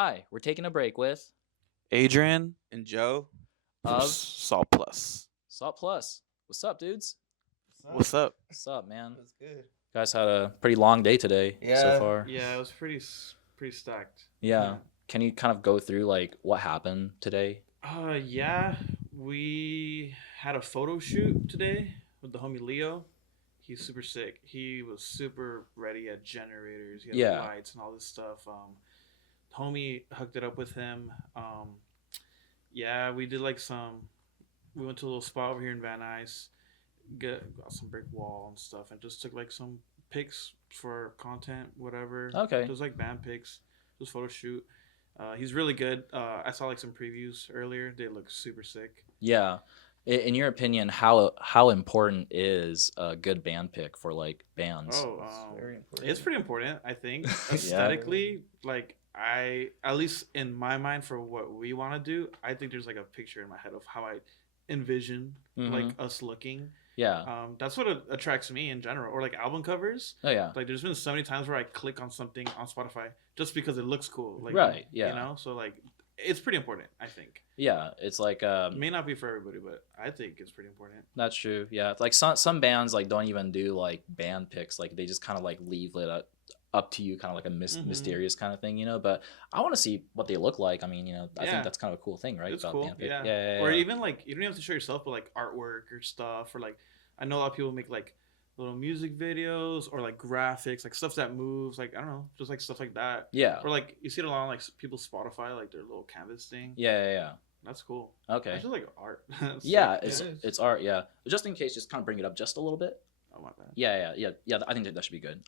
Hi, we're taking a break with Adrian and Joe of Salt Plus. Salt Plus. What's up, dudes? What's up? What's up, man? That's good. Guys had a pretty long day today so Yeah. far. Yeah, it was pretty stacked. Yeah. Can you kind of go through like what happened today? Yeah, we had a photo shoot today with the homie Leo. He's super sick. He was super ready. He had generators, he had Yeah. lights and all this stuff. Homie hooked it up with him. Yeah, we did like we went to a little spot over here in Van Nuys, got some brick wall and stuff, and just took like some pics for content, whatever. Okay. It was like band pics. It was photo shoot. He's really good. I saw like some previews earlier. They look super sick. Yeah. In your opinion, how important is a good band pick for like bands? It's very important. It's pretty important, I think. Aesthetically, like at least in my mind for what we want to do, I think there's like a picture in my head of how I envision like us looking. Yeah. That's what attracts me in general, or like album covers. Oh yeah. Like there's been so many times where I click on something on Spotify just because it looks cool. Like, Right, yeah. You know, so like it's pretty important, I think. Yeah. It's like It may not be for everybody, but I think it's pretty important. that's true. Yeah. Like some bands like don't even do like band picks. Like they just kind of like leave it up to you, kind of like a mysterious kind of thing, you know. But I want to see what they look like. I mean, you know, I think that's kind of a cool thing, right? It's about cool. band pick. Yeah. Yeah. Or even like you don't even have to show yourself, but like artwork or stuff, or like I know a lot of people make like little music videos or like graphics, like stuff that moves, like I don't know, just like stuff like that. Yeah. Or like you see it a lot on like people's Spotify, like their little canvas thing. Yeah. That's cool. Okay. It's just like art. Yeah, like, it's art. Yeah. Just in case, just kind of bring it up just a little bit. Oh my bad. Yeah. I think that should be good.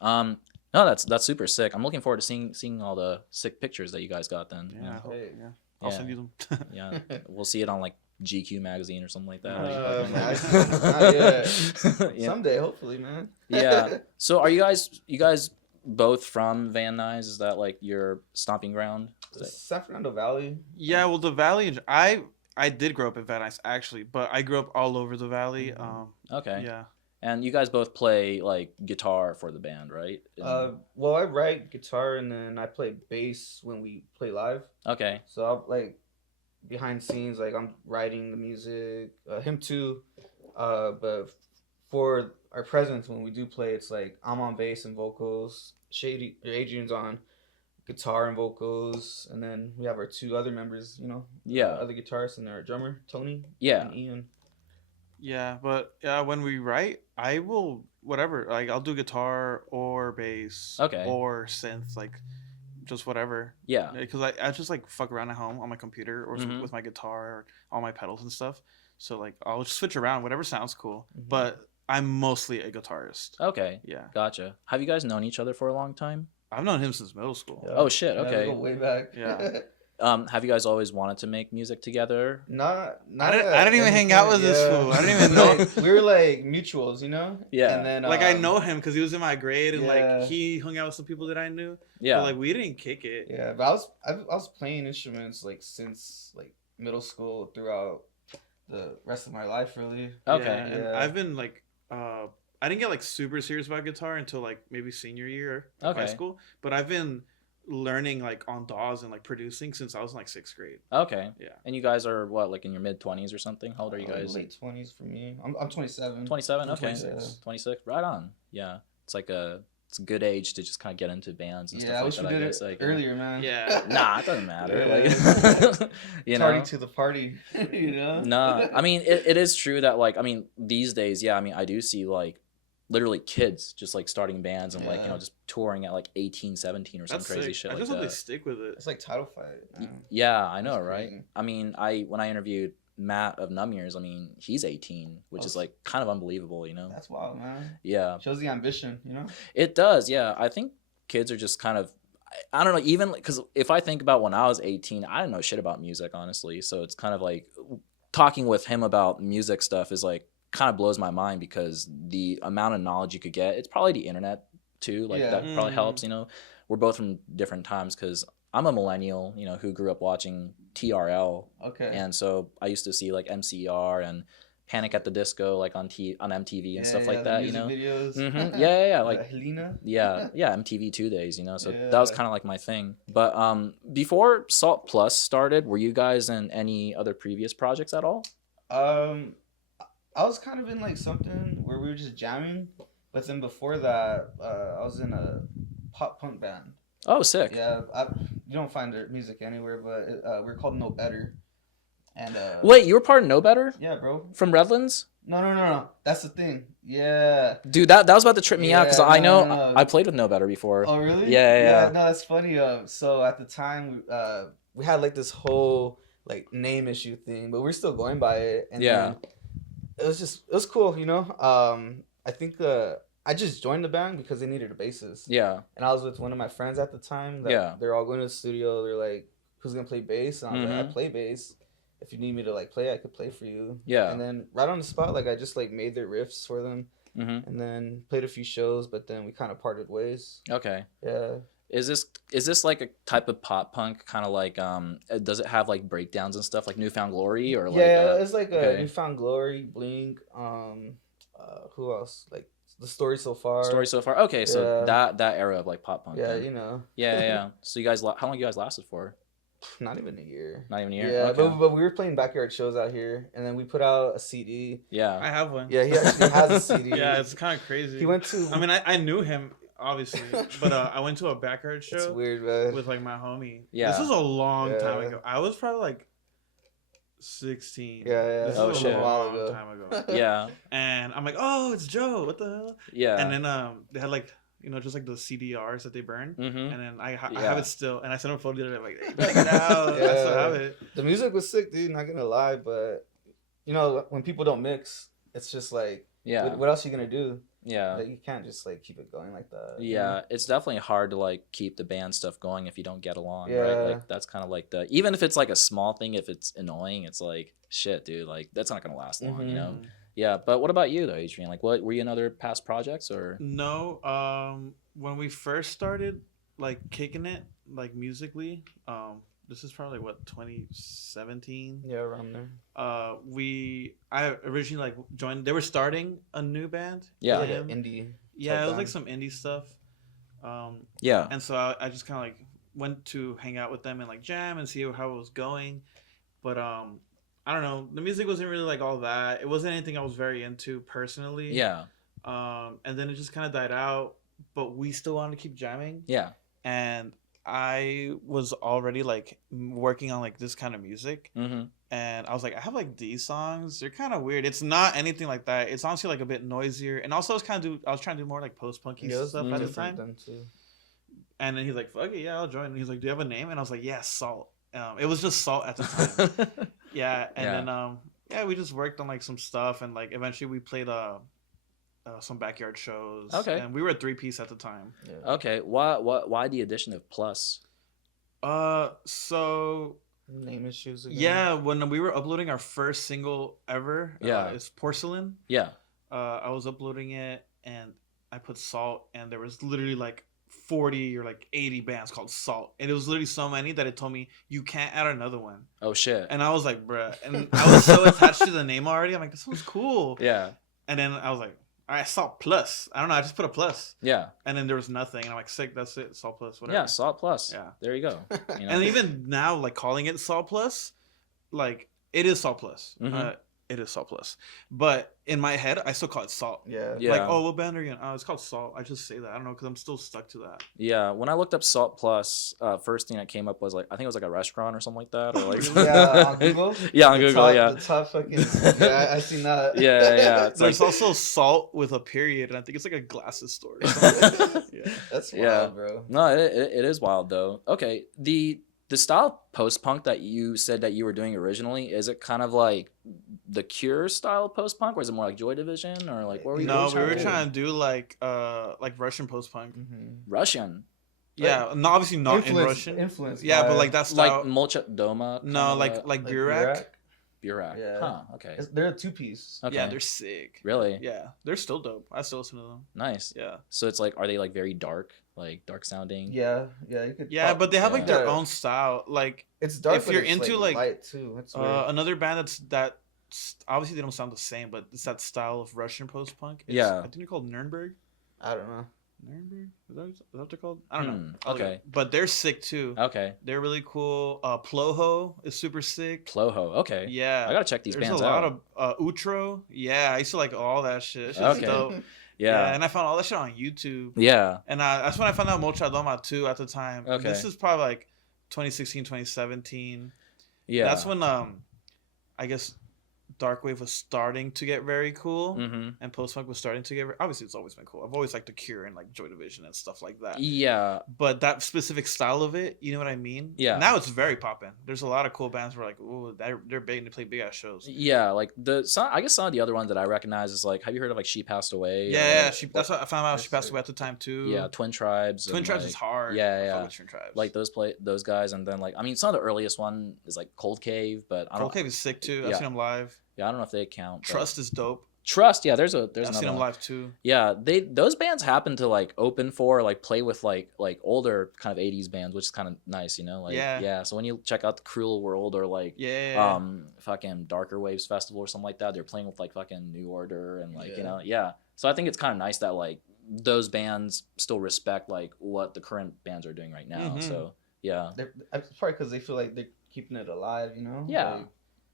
No, that's super sick. I'm looking forward to seeing all the sick pictures that you guys got then. Yeah. I hope, Hey. yeah. I'll Yeah. send you them. Yeah. We'll see it on like GQ magazine or something like that. Not yet. Yeah. Someday, hopefully, man. Yeah. So are you guys both from Van Nuys? Is that like your stomping ground? San Fernando Valley. Yeah, well, the valley. I did grow up in Van Nuys actually, but I grew up all over the valley. Okay. Yeah. And you guys both play like guitar for the band, right? Well, I write guitar and then I play bass when we play live. Okay. So I'll like behind scenes, like I'm writing the music. Him too. But for our presence when we do play, it's like I'm on bass and vocals. Adrian's on guitar and vocals, and then we have our two other members, you know, other guitarists and our drummer Tony, and Ian. Yeah, but when we write, I will whatever. Like I'll do guitar or bass, Okay, or synth, like just whatever. Yeah, because I just like fuck around at home on my computer or with my guitar or all my pedals and stuff. So like I'll just switch around, whatever sounds cool. But I'm mostly a guitarist. Okay. Yeah. Gotcha. Have you guys known each other for a long time? I've known him since middle school. Yeah. Oh shit. Okay. Yeah, we go way back. Yeah. Have you guys always wanted to make music together? Not I didn't even hang out with this fool. I didn't even know. We were like mutuals, you know? Yeah. And then like I know him because he was in my grade and yeah. like he hung out with some people that I knew. Yeah. But like we didn't kick it. Yeah, but I was playing instruments like since like middle school throughout the rest of my life, really. Okay. Yeah, and I've been like I didn't get like super serious about guitar until like maybe senior year of high school. But I've been learning like on DAWs and like producing since I was in like 6th grade. Okay. Yeah. And you guys are what, like in your mid-20s or something? How old are you guys? Late 20s for me. I'm 27. 27. I'm Okay. 26. 26. Right on. Yeah. It's like it's a good age to just kind of get into bands and stuff I like wish that. we did it earlier, man. Yeah. Nah, it doesn't matter. Yeah. Like, you know. Party to the party, you know. Nah, I mean it is true that like these days, yeah, I mean I do see like literally kids just like starting bands and like, you know, just touring at like 18, 17 or some crazy sick. shit I like just that. hope they stick with it. It's like title fight. Man. Yeah, I know, That's right? crazy. I mean, when I interviewed Matt of Numb Years, I mean, he's 18, which is like kind of unbelievable, you know? That's wild, man. Yeah. Shows the ambition, you know? It does, yeah. I think kids are just kind of, I don't know, even because if I think about when I was 18, I didn't know shit about music, honestly. So it's kind of like talking with him about music stuff is like, kind of blows my mind because the amount of knowledge you could get, it's probably the internet too, like that probably helps, you know. We're both from different times because I'm a millennial, you know, who grew up watching TRL, Okay. and so I used to see like MCR and Panic at the Disco, like on MTV and stuff like the that, you music know. videos. Yeah, like Helena. yeah, MTV 2 days, you know. So Yeah. that was kind of like my thing. But before Salt Plus started, were you guys in any other previous projects at all? I was kind of in like something where we were just jamming, but then before that, I was in a pop punk band. Oh, sick. Yeah, you don't find their music anywhere, but we're called No Better. And Wait, you were part of No Better? Yeah, bro. From Redlands? No. That's the thing. Yeah. Dude, that was about to trip me out because I know no. I played with No Better before. Oh, really? Yeah. No, that's funny. So at the time, we had like this whole like name issue thing, but we're still going by it. And then it was cool, you know. I think I just joined the band because they needed a bassist. Yeah. And I was with one of my friends at the time. They're all going to the studio. They're like, "Who's gonna play bass?" And I was like, "I play bass. If you need me to like play, I could play for you." Yeah. And then right on the spot, like I just like made their riffs for them, and then played a few shows. But then we kind of parted ways. Okay. Yeah. Is this like a type of pop punk kind of like does it have like breakdowns and stuff like Newfound Glory or like it's like a Newfound Glory, Blink, who else? Like The Story So Far. Okay, so that era of like pop punk. Yeah, then. you know. Yeah. So you guys, how long you guys lasted for? Not even a year. Not even a year. Yeah, okay. but we were playing backyard shows out here, and then we put out a CD. Yeah, I have one. Yeah, he actually has a CD. Yeah, it's kind of crazy. He went to. I mean, I knew him obviously, but I went to a backyard show. It's weird, man. With like my homie. Yeah, this was a long time ago. I was probably like 16. Yeah. This oh was shit. a long time ago. Yeah. And I'm like, oh, it's Joe. What the hell? Yeah. And then they had like, you know, just like the CDRs that they burn. And then I have it still. And I sent him a photo the other day. I'm like, hey, check it out. I still have it. The music was sick, dude. Not gonna lie, but you know, when people don't mix, it's just like, what else are you gonna do? Yeah. Like, you can't just like keep it going like that. Yeah, it's definitely hard to like keep the band stuff going if you don't get along, right? Like that's kind of like even if it's like a small thing, if it's annoying, it's like shit, dude. Like that's not gonna last long, you know? Yeah, but what about you though, Adrian? Like, what were you in other past projects or? No, when we first started like kicking it like musically, this is probably what 2017. Yeah, around there. I originally like joined. They were starting a new band. Yeah, like an indie. Yeah, it was like some indie stuff. Yeah. And so I just kind of like went to hang out with them and like jam and see how it was going, but I don't know. The music wasn't really like all that. It wasn't anything I was very into personally. Yeah. And then it just kind of died out, but we still wanted to keep jamming. Yeah. And I was already like working on like this kind of music, and I was like, I have like these songs. They're kind of weird. It's not anything like that. It's honestly like a bit noisier, and also I was trying to do more like post punky stuff at the time. And then he's like, "Fuck it, yeah, I'll join." And he's like, "Do you have a name?" And I was like, "Yeah, Salt." It was just Salt at the time. Yeah, and then we just worked on like some stuff, and like eventually we played some backyard shows. Okay. And we were a 3-piece at the time. Yeah. Okay. Why the addition of Plus? So name issues again. Yeah, when we were uploading our first single ever, it's Porcelain. Yeah. I was uploading it and I put Salt, and there was literally like 40 or like 80 bands called Salt, and it was literally so many that it told me you can't add another one. Oh shit. And I was like, bruh, and I was so attached to the name already. I'm like, this one's cool. Yeah. And then I was like, all right, Salt Plus. I don't know. I just put a plus. Yeah. And then there was nothing. And I'm like, sick. That's it. Salt Plus. Whatever. Yeah. Salt Plus. Yeah. There you go. You know? And even now, like calling it Salt Plus, like it is Salt Plus. It is Salt Plus. But in my head, I still call it Salt. Yeah. Like, oh, what band are you in? Oh, it's called Salt. I just say that. I don't know, because I'm still stuck to that. Yeah. When I looked up Salt Plus, first thing that came up was like, I think it was like a restaurant or something like that. Or like yeah, on Google? Yeah, on Google, The top fucking... Yeah, I seen that. Yeah. There's also Salt with a period, and I think it's like a glasses store. Yeah. That's wild, bro. No, it is wild, though. Okay, the style post-punk that you said that you were doing originally, is it kind of like the Cure style post-punk, or is it more like Joy Division, or like what were you? No, we were trying to do like Russian post-punk. Russian. Yeah, like, no, obviously not in Russian. Influence. Yeah, but like that's like Molchat Doma. No, like Burak. Burak. Yeah. Huh. Okay. They're a 2-piece. Okay. Yeah, they're sick. Really? Yeah, they're still dope. I still listen to them. Nice. Yeah. So it's like, are they like very dark, like dark sounding? Yeah. You could. Yeah, but they have like their own style. Like it's dark. If you're into like light too. That's weird. Another band that obviously they don't sound the same, but it's that style of Russian post punk. Yeah. I think they're called Nuremberg. I don't know. Nuremberg? Is that what they're called? I don't know. Okay. But they're sick too. Okay. They're really cool. Ploho is super sick. Ploho. Okay. Yeah. I gotta check these There's bands a lot out. of Utro. Yeah, I used to like all that shit. That shit's Okay. dope. Yeah. And I found all that shit on YouTube. Yeah. And that's when I found out Mochadoma too at the time. Okay. This is probably like 2016, 2017. Yeah. That's when I guess Darkwave was starting to get very cool, and post punk was starting to get. Obviously, it's always been cool. I've always liked The Cure and like Joy Division and stuff like that. Yeah. But that specific style of it, you know what I mean? Yeah. Now it's very poppin'. There's a lot of cool bands where like, ooh, they're big and they play big ass shows. Yeah, like I guess some of the other ones that I recognize is like, have you heard of like She Passed Away? Yeah, that's what I found out. She passed away at the time too. Yeah, Twin Tribes. Twin Tribes is hard. Yeah, I yeah. fuck with Twin Tribes. Like those guys, and then like I mean, some of the earliest one is like Cold Cave, but I don't. Cold Cave is sick too. I've Yeah. seen them live. Yeah, I don't know if they count. but- Trust is dope. Trust, yeah. There's I've another seen them one. live too. Yeah, those bands happen to like open for like play with like older kind of 80s bands, which is kind of nice, you know? Like Yeah. So when you check out the Cruel World or like Yeah. fucking Darker Waves Festival or something like that, they're playing with like fucking New Order and like, you Yeah. know, yeah. So I think it's kind of nice that like those bands still respect like what the current bands are doing right now. Mhm. So, yeah. It's probably because they feel like they're keeping it alive, you know? Yeah. Like,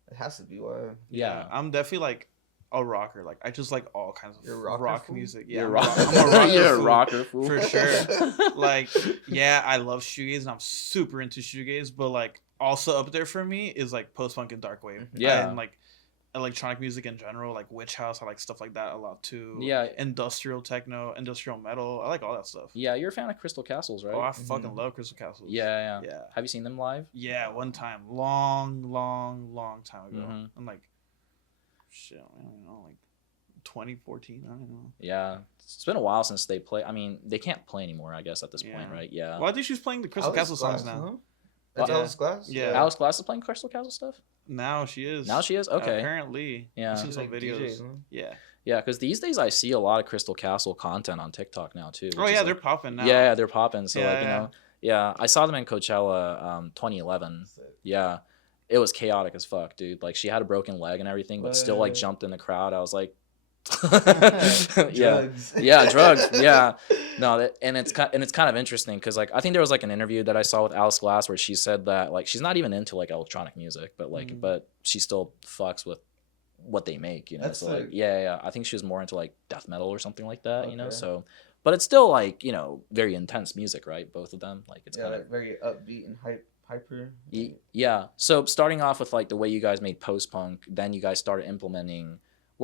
it has to be why. Yeah. I'm definitely like a rocker. Like I just like all kinds of You're a rocker rock fool? music. Yeah, You're I'm rock- a rocker. You're a fool, rocker fool. for sure. Like, yeah, I love shoegaze and I'm super into shoegaze, but like also up there for me is like post punk and darkwave. Yeah. And like electronic music in general, like Witch House, I like stuff like that a lot too. Yeah. Industrial techno, industrial metal, I like all that stuff. Yeah, you're a fan of Crystal Castles, right? Oh, I fucking love Crystal Castles. Yeah. Yeah. Have you seen them live? Yeah, one time, long time ago. Mhm. I'm like, shit, I don't know, like 2014. I don't know. Yeah, it's been a while since they play. I mean, they can't play anymore, I guess, at this point, Yeah. right? Yeah. Well, I think she's playing the Crystal Castle songs now. Huh? That's Yeah. Alice Glass? Yeah. Alice Glass is playing Crystal Castle stuff? Now she is. Now she is? Okay. Apparently. Yeah. I've seen She's some like videos. DJs, huh? Yeah. Yeah, because these days I see a lot of Crystal Castle content on TikTok now, too. Oh which yeah, is they're like, popping now. yeah, they're popping. So, like, you Yeah. know, yeah, I saw them in Coachella 2011. Yeah. It was chaotic as fuck, dude. Like, she had a broken leg and everything, but still, like, What? jumped in the crowd. I was like, yeah. Drugs. Yeah, drugs. Yeah, no, and it's kind of interesting because like I think there was like an interview that I saw with Alice Glass where she said that like she's not even into like electronic music, but like but she still fucks with what they make, you know. That's so like sick. yeah, I think she was more into like death metal or something like that, you know. Okay. So, but it's still like you know very intense music, right? Both of them, like it's Yeah, kind of like very upbeat and hyper. yeah. So starting off with like the way you guys made post punk, then you guys started implementing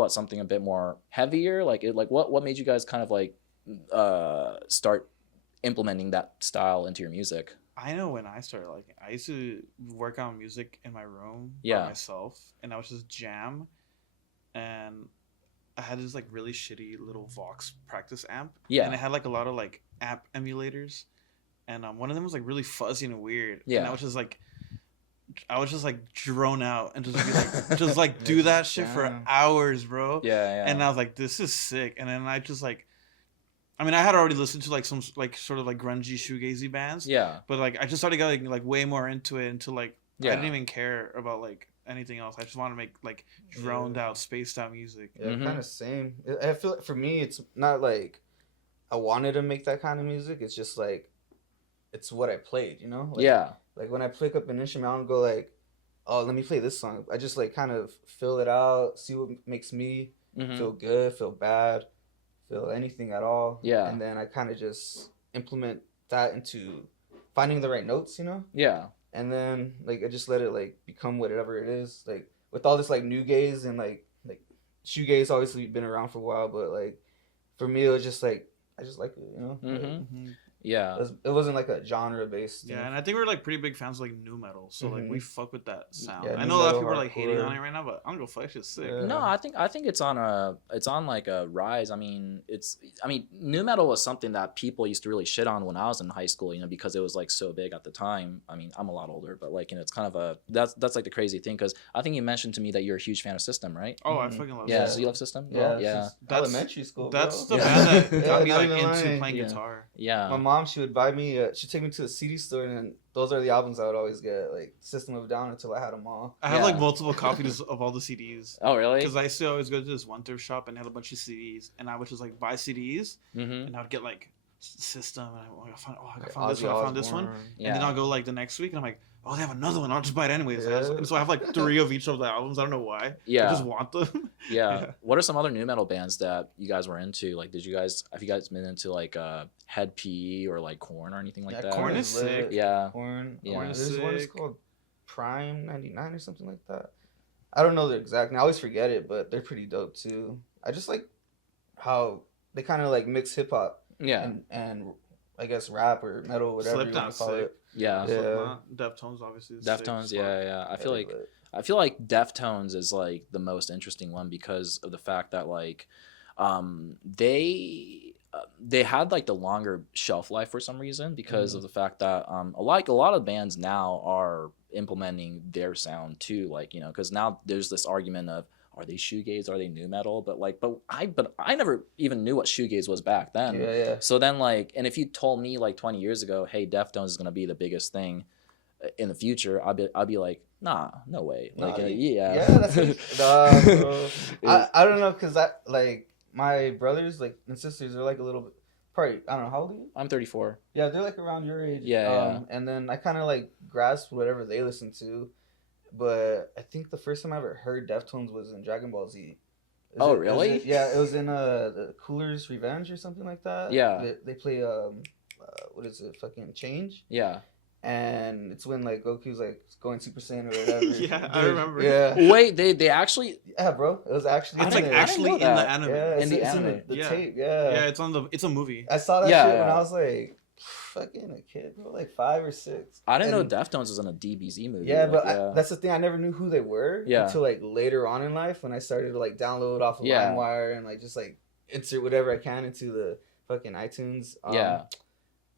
something a bit more heavier. Like what made you guys kind of like start implementing that style into your music? I know when I started, like, I used to work on music in my room Yeah. by myself, and I was just jam, and I had this like really shitty little Vox practice amp, Yeah. and it had like a lot of like app emulators, and one of them was like really fuzzy and weird, Yeah. and I was just like drone out and just be like just like do that shit for Damn. hours, bro. Yeah. And I was like, this is sick. And then I just like, I mean, I had already listened to like some like sort of like grungy shoegazy bands, yeah. but like I just started getting like way more into it until like Yeah. I didn't even care about like anything else. I just want to make like droned out, spaced out music. Yeah, Mhm. kind of same. I feel like for me, it's not like I wanted to make that kind of music. It's just like it's what I played, you know? Like, Yeah. Like when I pick up an instrument, I don't go like, oh, let me play this song. I just like kind of fill it out, see what makes me Mhm. feel good, feel bad, feel anything at all. Yeah. And then I kind of just implement that into finding the right notes, you know? Yeah. And then like I just let it like become whatever it is. Like with all this like new gaze and like shoegaze obviously been around for a while, but like for me it was just like I just like it, you know? Like, Mhm. Yeah. it wasn't like a genre based. Yeah, and I think we're like pretty big fans of like new metal, so like we fuck with that sound. Yeah, I nu know a lot of metal, people are like hating hardcore. on it right now, but I'm gonna go fuck shit sick. Yeah. No, I think it's on like a rise. I mean, new metal was something that people used to really shit on when I was in high school, you know, because it was like so big at the time. I mean, I'm a lot older, but like, you know, it's kind of that's like the crazy thing because I think you mentioned to me that you're a huge fan of System, right? Oh, I fucking love Yeah, it. so you love System? Yeah, yeah. since That's- elementary school. That's the bro. band that Yeah, got me not like even into lying. playing Yeah. guitar. Yeah. My mom, she would buy me. She'd take me to the CD store, and those are the albums I would always get, like System of a Down, until I had them all. I have like multiple copies of all the CDs. Oh, really? Because I used to always go to this one thrift shop and had a bunch of CDs, and I would just like buy CDs, and I would get like System, and I found this one, I found this one, and then I'll go like the next week, and I'm like, oh, they have another one. I'll just buy it anyways. Yeah. And so I have like 3 of each of the albums. I don't know why. Yeah. I just want them. Yeah. What are some other new metal bands that you guys were into? Like, have you guys been into like Head PE or like Korn or anything like that? Korn is sick. Yeah. Korn. Yeah. Korn is There's one is called Prime 99 or something like that. I don't know the exact name. I always forget it, but they're pretty dope too. I just like how they kind of like mix hip hop. Yeah. And I guess rap or metal, whatever you want to call it. Yeah. Deftones obviously. Deftones, sick. yeah. I feel like Deftones is like the most interesting one because of the fact that like they had like the longer shelf life for some reason because of the fact that a lot of bands now are implementing their sound too, like, you know, because now there's this argument of, are they shoegaze? Are they new metal? But I never even knew what shoegaze was back then. Yeah. So then like, and if you told me like 20 years ago, hey, Deftones is gonna be the biggest thing in the future, I'd be like, nah, no way. Like, that's I don't know, because like my brothers like and sisters are like a little bit. Probably, I don't know, how old are you? I'm 34. Yeah, they're like around your age. Yeah. And then I kind of like grasped whatever they listen to. But I think the first time I ever heard Deftones was in Dragon Ball Z. Really? Yeah, it was in the Cooler's Revenge or something like that. Yeah. They play what is it? Fucking Change. Yeah. And it's when like Goku's like going Super Saiyan or whatever. Yeah, I remember. Yeah. Wait, they actually. Yeah, bro. It was actually. It's like actually in the anime. Yeah, in the anime. The Yeah. tape. Yeah. Yeah, it's a movie. I saw that Yeah, shit yeah. when I was like, fucking a kid, bro, like 5 or 6. I didn't know Deftones was in a DBZ movie. Yeah, like, but that's the thing. I never knew who they were until like later on in life when I started to like download off of LimeWire and like just like insert whatever I can into the fucking iTunes.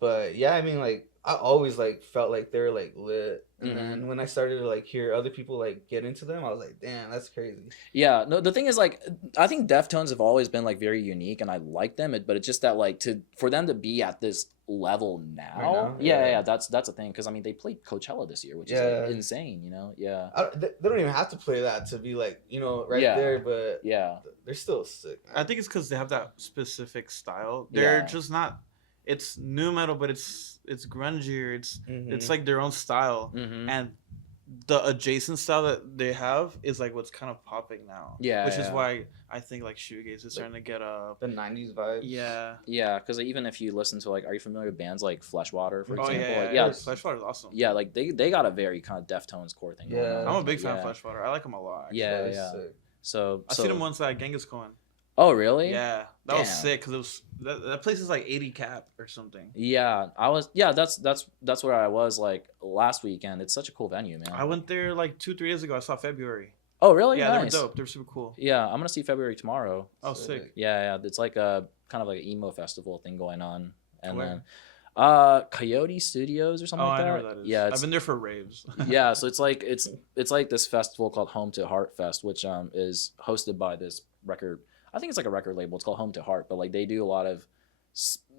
But yeah, I mean, like I always like felt like they're like lit, and then when I started to like hear other people like get into them, I was like, damn, that's crazy. Yeah, no, the thing is like I think Deftones have always been like very unique, and I like them, but it's just that like for them to be at this level now, right now? Yeah, that's a thing, because I mean they played Coachella this year, which is like insane, you know. They don't even have to play that to be like, you know, there, but they're still sick, man. I think it's because they have that specific style. They're just not. It's new metal, but it's grungier. It's like their own style, and the adjacent style that they have is like what's kind of popping now. Yeah, which is why I think like shoegaze is starting to get the 90s vibes. Yeah, because even if you listen to like, are you familiar with bands like Fleshwater, for example? Yeah, Fleshwater is awesome. Yeah, like they got a very kind of Deftones core thing. Yeah, going on. I'm a big fan of Fleshwater. I like them a lot. Actually. Yeah. So I seen them once at Genghis Khan. Oh really? Yeah, that was sick because it was that place is like 80 cap or something. Yeah, I was. Yeah, that's where I was like last weekend. It's such a cool venue, man. I went there like 2-3 days ago. I saw February. Oh really? Yeah, nice. they were dope. They were super cool. Yeah, I'm gonna see February tomorrow. Oh, sick. Yeah. It's like a kind of like an emo festival thing going on, and Where? then Coyote Studios or something like that. I know where that is. Yeah, I've been there for raves. Yeah, so it's like this festival called Home to Heart Fest, which is hosted by this record. I think it's like a record label. It's called Home to Heart, but like they do a lot of,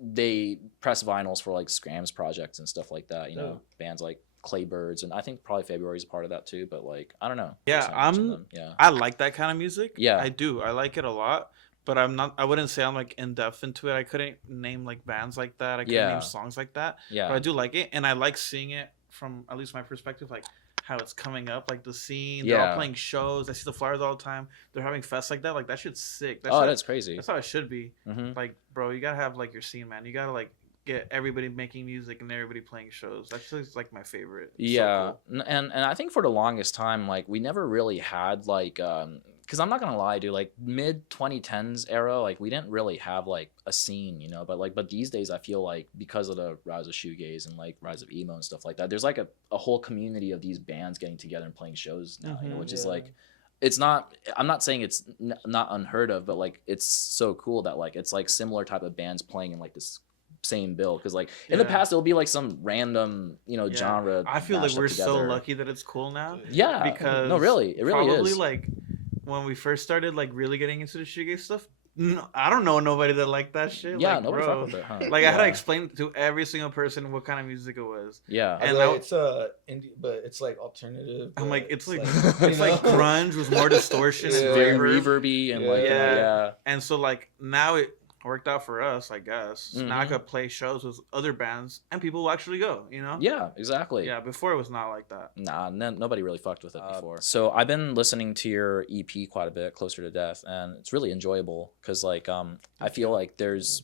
they press vinyls for like Scrams projects and stuff like that. You know, bands like Claybirds, and I think probably February is part of that too. But like I don't know. Yeah, I like that kind of music. Yeah, I do. I like it a lot. But I'm not. I wouldn't say I'm like in depth into it. I couldn't name like bands like that. I couldn't name songs like that. Yeah, but I do like it, and I like seeing it from at least my perspective, like how it's coming up, like the scene. They're all playing shows. I see the flyers all the time. They're having fests like that. Like that shit's sick. That's crazy. That's how it should be. Like, bro, you gotta have like your scene, man. You gotta like get everybody making music and everybody playing shows. That's just like my favorite. Yeah, so cool. and I think for the longest time, like we never really had like because I'm not gonna lie, dude, like mid 2010s era, like we didn't really have like a scene, you know, but these days I feel like because of the rise of shoegaze and like rise of emo and stuff like that, there's like a whole community of these bands getting together and playing shows now, you know, which is like, it's not, I'm not saying it's not unheard of, but like it's so cool that like it's like similar type of bands playing in like this same bill, because like in the past it'll be like some random, you know, genre. I feel like we're so lucky that it's cool now. Yeah, because no, really, it really probably is. Like when we first started like really getting into the shoegaze stuff, No, I don't know nobody that liked that shit. Yeah, Like, nobody bro, fuck with it, huh? like I had to Yeah. explain to every single person what kind of music it was. Yeah. I And was like, I- it's indie, but it's like alternative. I'm but like, it's like you it's like know? grunge with more distortion It's and very reverb. reverby and Yeah. like Yeah. yeah. And so like now it worked out for us, I guess. Now I Mhm. could play shows with other bands and people will actually go. You know? Yeah, exactly. Yeah. Before it was not like that. Nah, nobody really fucked with it before. So I've been listening to your EP quite a bit, Closer to Death, and it's really enjoyable because like I feel like there's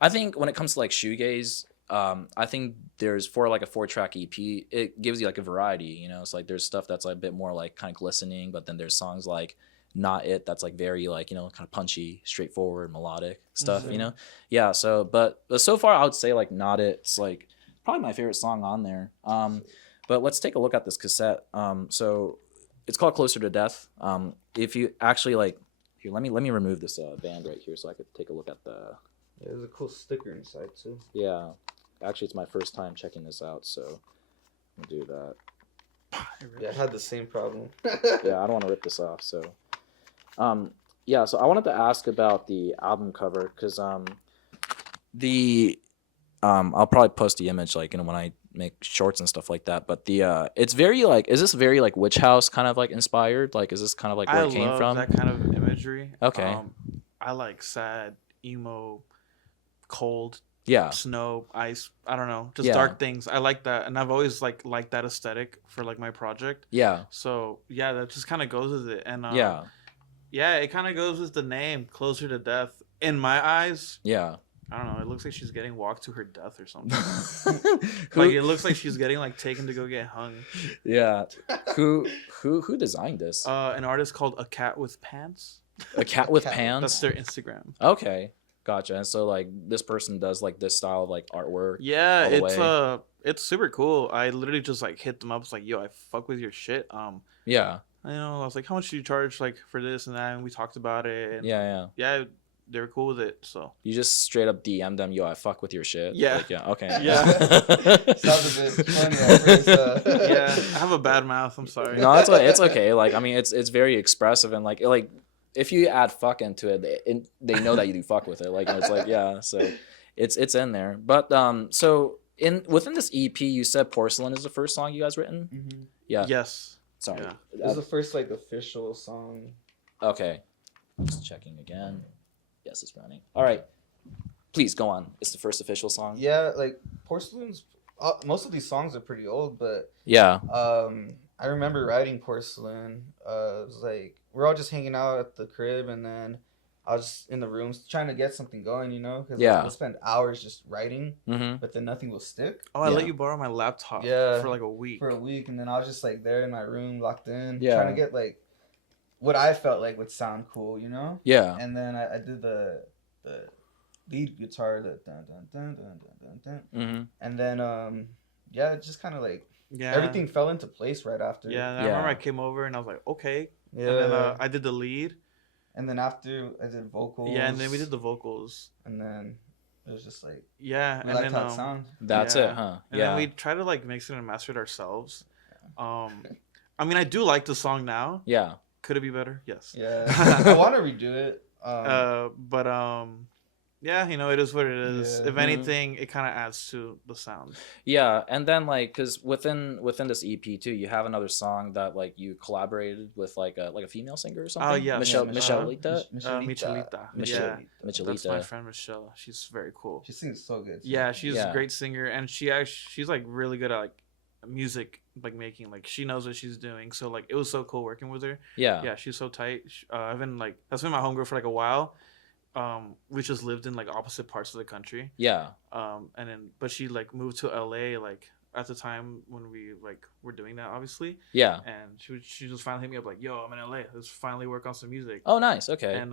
I think when it comes to like shoegaze, I think there's for like a 4-track EP, it gives you like a variety. It's like there's stuff that's like a bit more like kind of glistening, but then there's songs like Not It that's like very like kind of punchy, straightforward, melodic stuff. Mhm. Yeah. So but so far I would say like Not It's like probably my favorite song on there. But let's take a look at this cassette. So it's called Closer to Death. If you actually like here, let me remove this band right here so I could take a look at the. Yeah, there's a cool sticker inside too. Yeah, actually it's my first time checking this out, so I'll do that. Yeah, I had the same problem. Yeah, I don't want to rip this off. So, yeah. So I wanted to ask about the album cover because I'll probably post the image like when I make shorts and stuff like that. But it's very like, is this very like Witch House kind of like inspired? Like, is this kind of like where I it came love from? that kind of imagery. Okay. I like sad, emo, cold, Yeah. snow, ice. I don't know, just Yeah. dark things. I like that, and I've always liked that aesthetic for like my project. Yeah. So yeah, that just kind of goes with it, and Yeah. yeah, it kind of goes with the name, Closer to Death. In my eyes, Yeah. I don't know. It looks like she's getting walked to her death or something. Who- Like it looks like she's getting like taken to go get hung. Yeah. Who designed this? An artist called A Cat with Pants. A cat with Cat. pants. That's their Instagram. Okay, gotcha. And so like this person does like this style of like artwork. Yeah, all the it's super cool. I literally just like hit them up. It's like, yo, I fuck with your shit. Yeah. I was like, how much do you charge like for this and that? And we talked about it. And Yeah. yeah, they were cool with it. So You just straight up DM them, yo, I fuck with your shit. Yeah. Like, yeah. Okay. Yeah. Sounds a bit funny at first. yeah, I have a bad mouth. I'm sorry. No, it's okay. Like I mean, it's very expressive and like if you add fuck into it, they know that you do fuck with it. Like it's like yeah, so it's in there. But so within this EP, you said Porcelain is the first song you guys written. Mm-hmm. Yeah. Yes. Sorry. Yeah. This is the first like official song. Okay. Just checking again. Yes, it's running. All right. Please go on. It's the first official song. Yeah, like Porcelain's. Most of these songs are pretty old, but Yeah. I remember writing Porcelain. It was like we're all just hanging out at the crib, and then I was just in the rooms trying to get something going, because Yeah. we'll spend hours just writing, Mm-hmm. but then nothing will stick Oh, I Yeah. let you borrow my laptop. Yeah. For like a week. for a week, and then I was just like there in my room, locked in, Yeah. trying to get like what I felt like would sound cool, Yeah. And then I did the lead guitar, the dun dun dun dun dun dun dun, Mm-hmm. and then yeah, it just kind of like Yeah. everything fell into place right after. Yeah, and I Yeah. remember I came over and I was like, okay. Yeah. And then I did the lead. And then after I did vocals. Yeah, and then we did the vocals. And then it was just like Yeah, we and liked then how it sounded. That's Yeah. it, huh? and Yeah. then we tried to like mix it and master it ourselves. I mean, I do like the song now. Yeah. Could it be better? Yes. Yeah. I want to redo it. But yeah, it is what it is. Yeah. If anything, it kind of adds to the sound. Yeah, and then like, cause within this EP too, you have another song that like you collaborated with like a female singer or something. Oh, yeah, Michelle yeah, Michelita. Michelita. Yeah, that's my Michelita. friend Michelle. She's very cool. She sings so good. Yeah, she's Yeah. a great singer, and she's like really good at like music, like making, like she knows what she's doing. So like it was so cool working with her. Yeah. Yeah, she's so tight. I've been like that's been my homegirl for like a while. We just lived in like opposite parts of the country. Yeah. And then but she like moved to LA like at the time when we like were doing that obviously. Yeah. And she just finally hit me up like, yo, I'm in LA. Let's finally work on some music. Oh, nice. Okay. And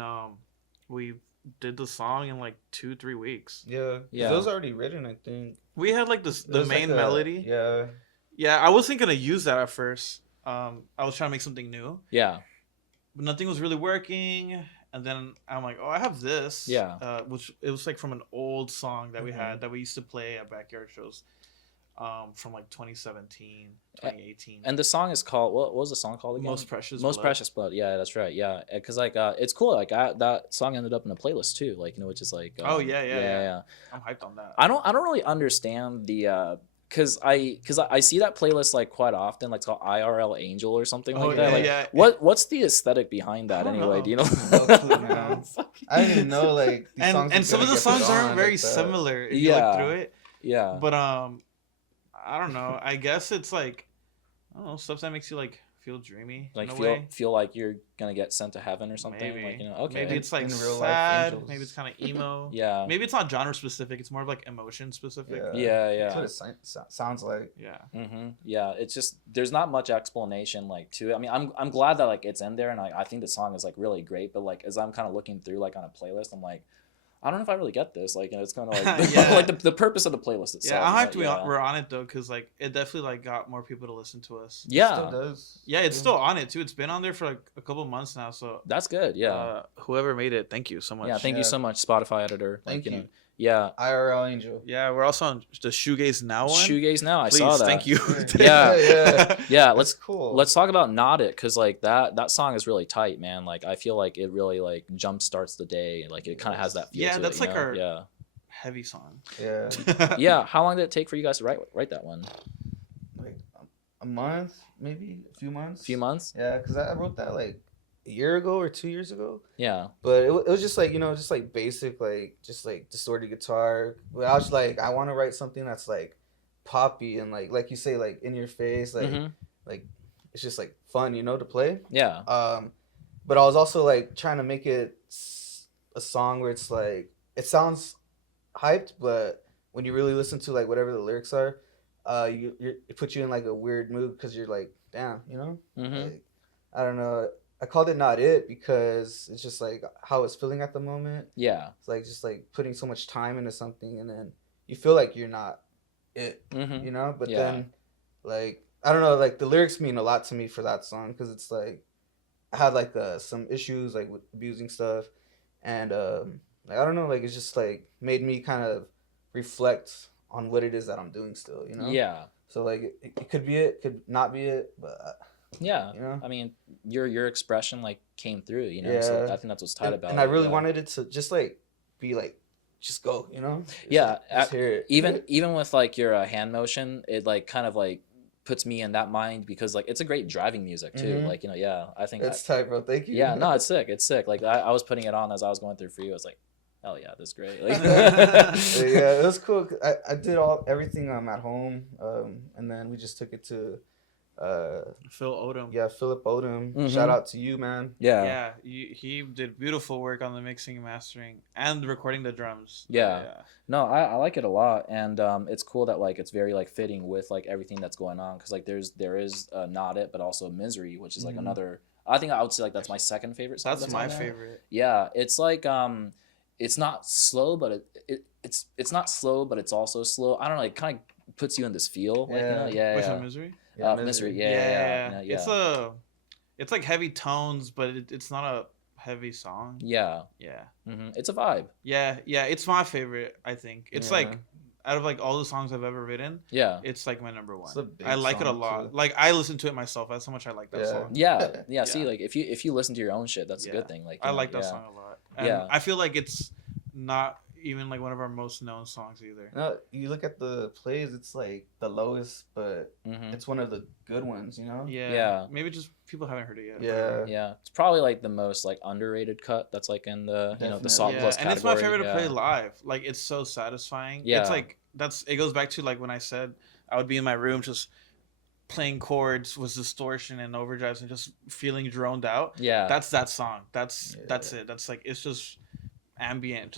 we did the song in like 2-3 weeks. Yeah. Yeah. It was already written, I think. We had like the It was main like melody. Yeah. Yeah, I wasn't gonna use that at first. I was trying to make something new, Yeah. but nothing was really working. And then I'm like, oh, I have this. Yeah. Which it was like from an old song that we Mhm. had that we used to play at backyard shows. from like 2017, 2018. And the song is called, what was the song called again? Most Precious Most Blood. Precious Blood. Yeah, that's right. Yeah, because like it's cool. Like that song ended up in a playlist too. Like which is like Oh yeah. I'm hyped on that. I don't really understand the because I see that playlist like quite often. Like it's called IRL Angel or something like that. Like what's the aesthetic behind that anyway? know. Do you know? No clue, man. I didn't even know like these songs And some of the songs aren't very similar if you look through it. Yeah. But I don't know. I guess it's like, I don't know, stuff that makes you like feel dreamy. Like in a way. feel like you're gonna get sent to heaven or something. Maybe. Like, you know, okay. Maybe it's like In real life sad. angels. Maybe it's kind of emo. Yeah. Maybe it's not genre specific. It's more of like emotion specific. Yeah. That's what it sounds like. Yeah. Yeah, it's just there's not much explanation like to it. I mean, I'm glad that like it's in there, and I think the song is like really great. But like as I'm kind of looking through like on a playlist, I'm like, I don't know if I really get this. Like, you know, it's kind of like like the purpose of the playlist itself. Yeah, I'm hyped we're on it though, because like it definitely like got more people to listen to us. Yeah, It still does. Yeah, it's still on it too. It's been on there for like a couple months now. So that's good. Yeah, whoever made it, thank you so much. Yeah, thank you so much, Spotify editor. Thank like, you. Know, yeah, IRL Angel. Yeah, we're also on the Shoegaze Now one. Shoegaze Now. I Please, saw that. thank you. Yeah. That's cool. Let's talk about Not It, because like that song is really tight, man. Like I feel like it really like jump starts the day. Like it kind of has that feel. Yeah, to that's it, like our heavy song. Yeah. Yeah. How long did it take for you guys to write that one? Like a month, maybe a few months. Yeah, because I wrote that like a year ago or 2 years ago. Yeah. But it was just like, you know, just like basic, like just like distorted guitar. But I was like, I want to write something that's like poppy and like you say, like in your face, like like it's just like fun, you know, to play. Yeah. But I was also like trying to make it a song where it's like it sounds hyped, but when you really listen to like whatever the lyrics are, it puts you in like a weird mood because you're like, damn, you know. Like, I don't know. I called it Not It because it's just like how it's feeling at the moment. Yeah. It's like just like putting so much time into something and then you feel like you're not it, you know? But then like, I don't know, like the lyrics mean a lot to me for that song because it's like I had like some issues like with abusing stuff and like I don't know, like it's just like made me kind of reflect on what it is that I'm doing still, you know? Yeah. So like it could be it, could not be it, but yeah, you know? I mean, your expression like came through, you know. Yeah. So I think that's what's tight about it. And I really wanted it to just like be like, just go, you know. Just hear it. Even with like your hand motion, it like kind of like puts me in that mind because like it's a great driving music too. Like, you know, yeah, I think that's tight, bro. Thank you. Yeah, no, it's sick. It's sick. Like I was putting it on as I was going through for you. I was like, hell yeah, this is great. Like, yeah, it was cool. I did everything at home, and then we just took it to Phil Odom. Yeah, Philip Odom. Shout out to you, man. Yeah. He did beautiful work on the mixing and mastering and recording the drums. Yeah. No, I like it a lot, and it's cool that like it's very like fitting with like everything that's going on because like there is Not It, but also Misery, which is like another. I think I would say like that's my second favorite song. That's my favorite. Yeah, it's like it's not slow, but it's not slow, but it's also slow. I don't know, it kind of puts you in this feel. Like, you know? Which one, Misery? Misery. Yeah. It's like heavy tones, but it's not a heavy song. Yeah. It's a vibe. Yeah, it's my favorite. I think it's like out of like all the songs I've ever written. Yeah, it's like my number one. I like it a lot. Too. Like I listen to it myself. That's how much I like that song. Yeah. See, like if you listen to your own shit, that's a good thing. Like I like that song a lot. And I feel like it's not even like one of our most known songs either. No, you look at the plays, it's like the lowest, but it's one of the good ones, you know? Yeah. Maybe just people haven't heard it yet. Yeah. It's probably like the most like underrated cut that's like in the you know the song plus category. And it's my favorite to play live. Like it's so satisfying. Yeah. It's like it goes back to like when I said I would be in my room just playing chords with distortion and overdrives and just feeling droned out. Yeah. That's that song. That's it. That's like it's just ambient,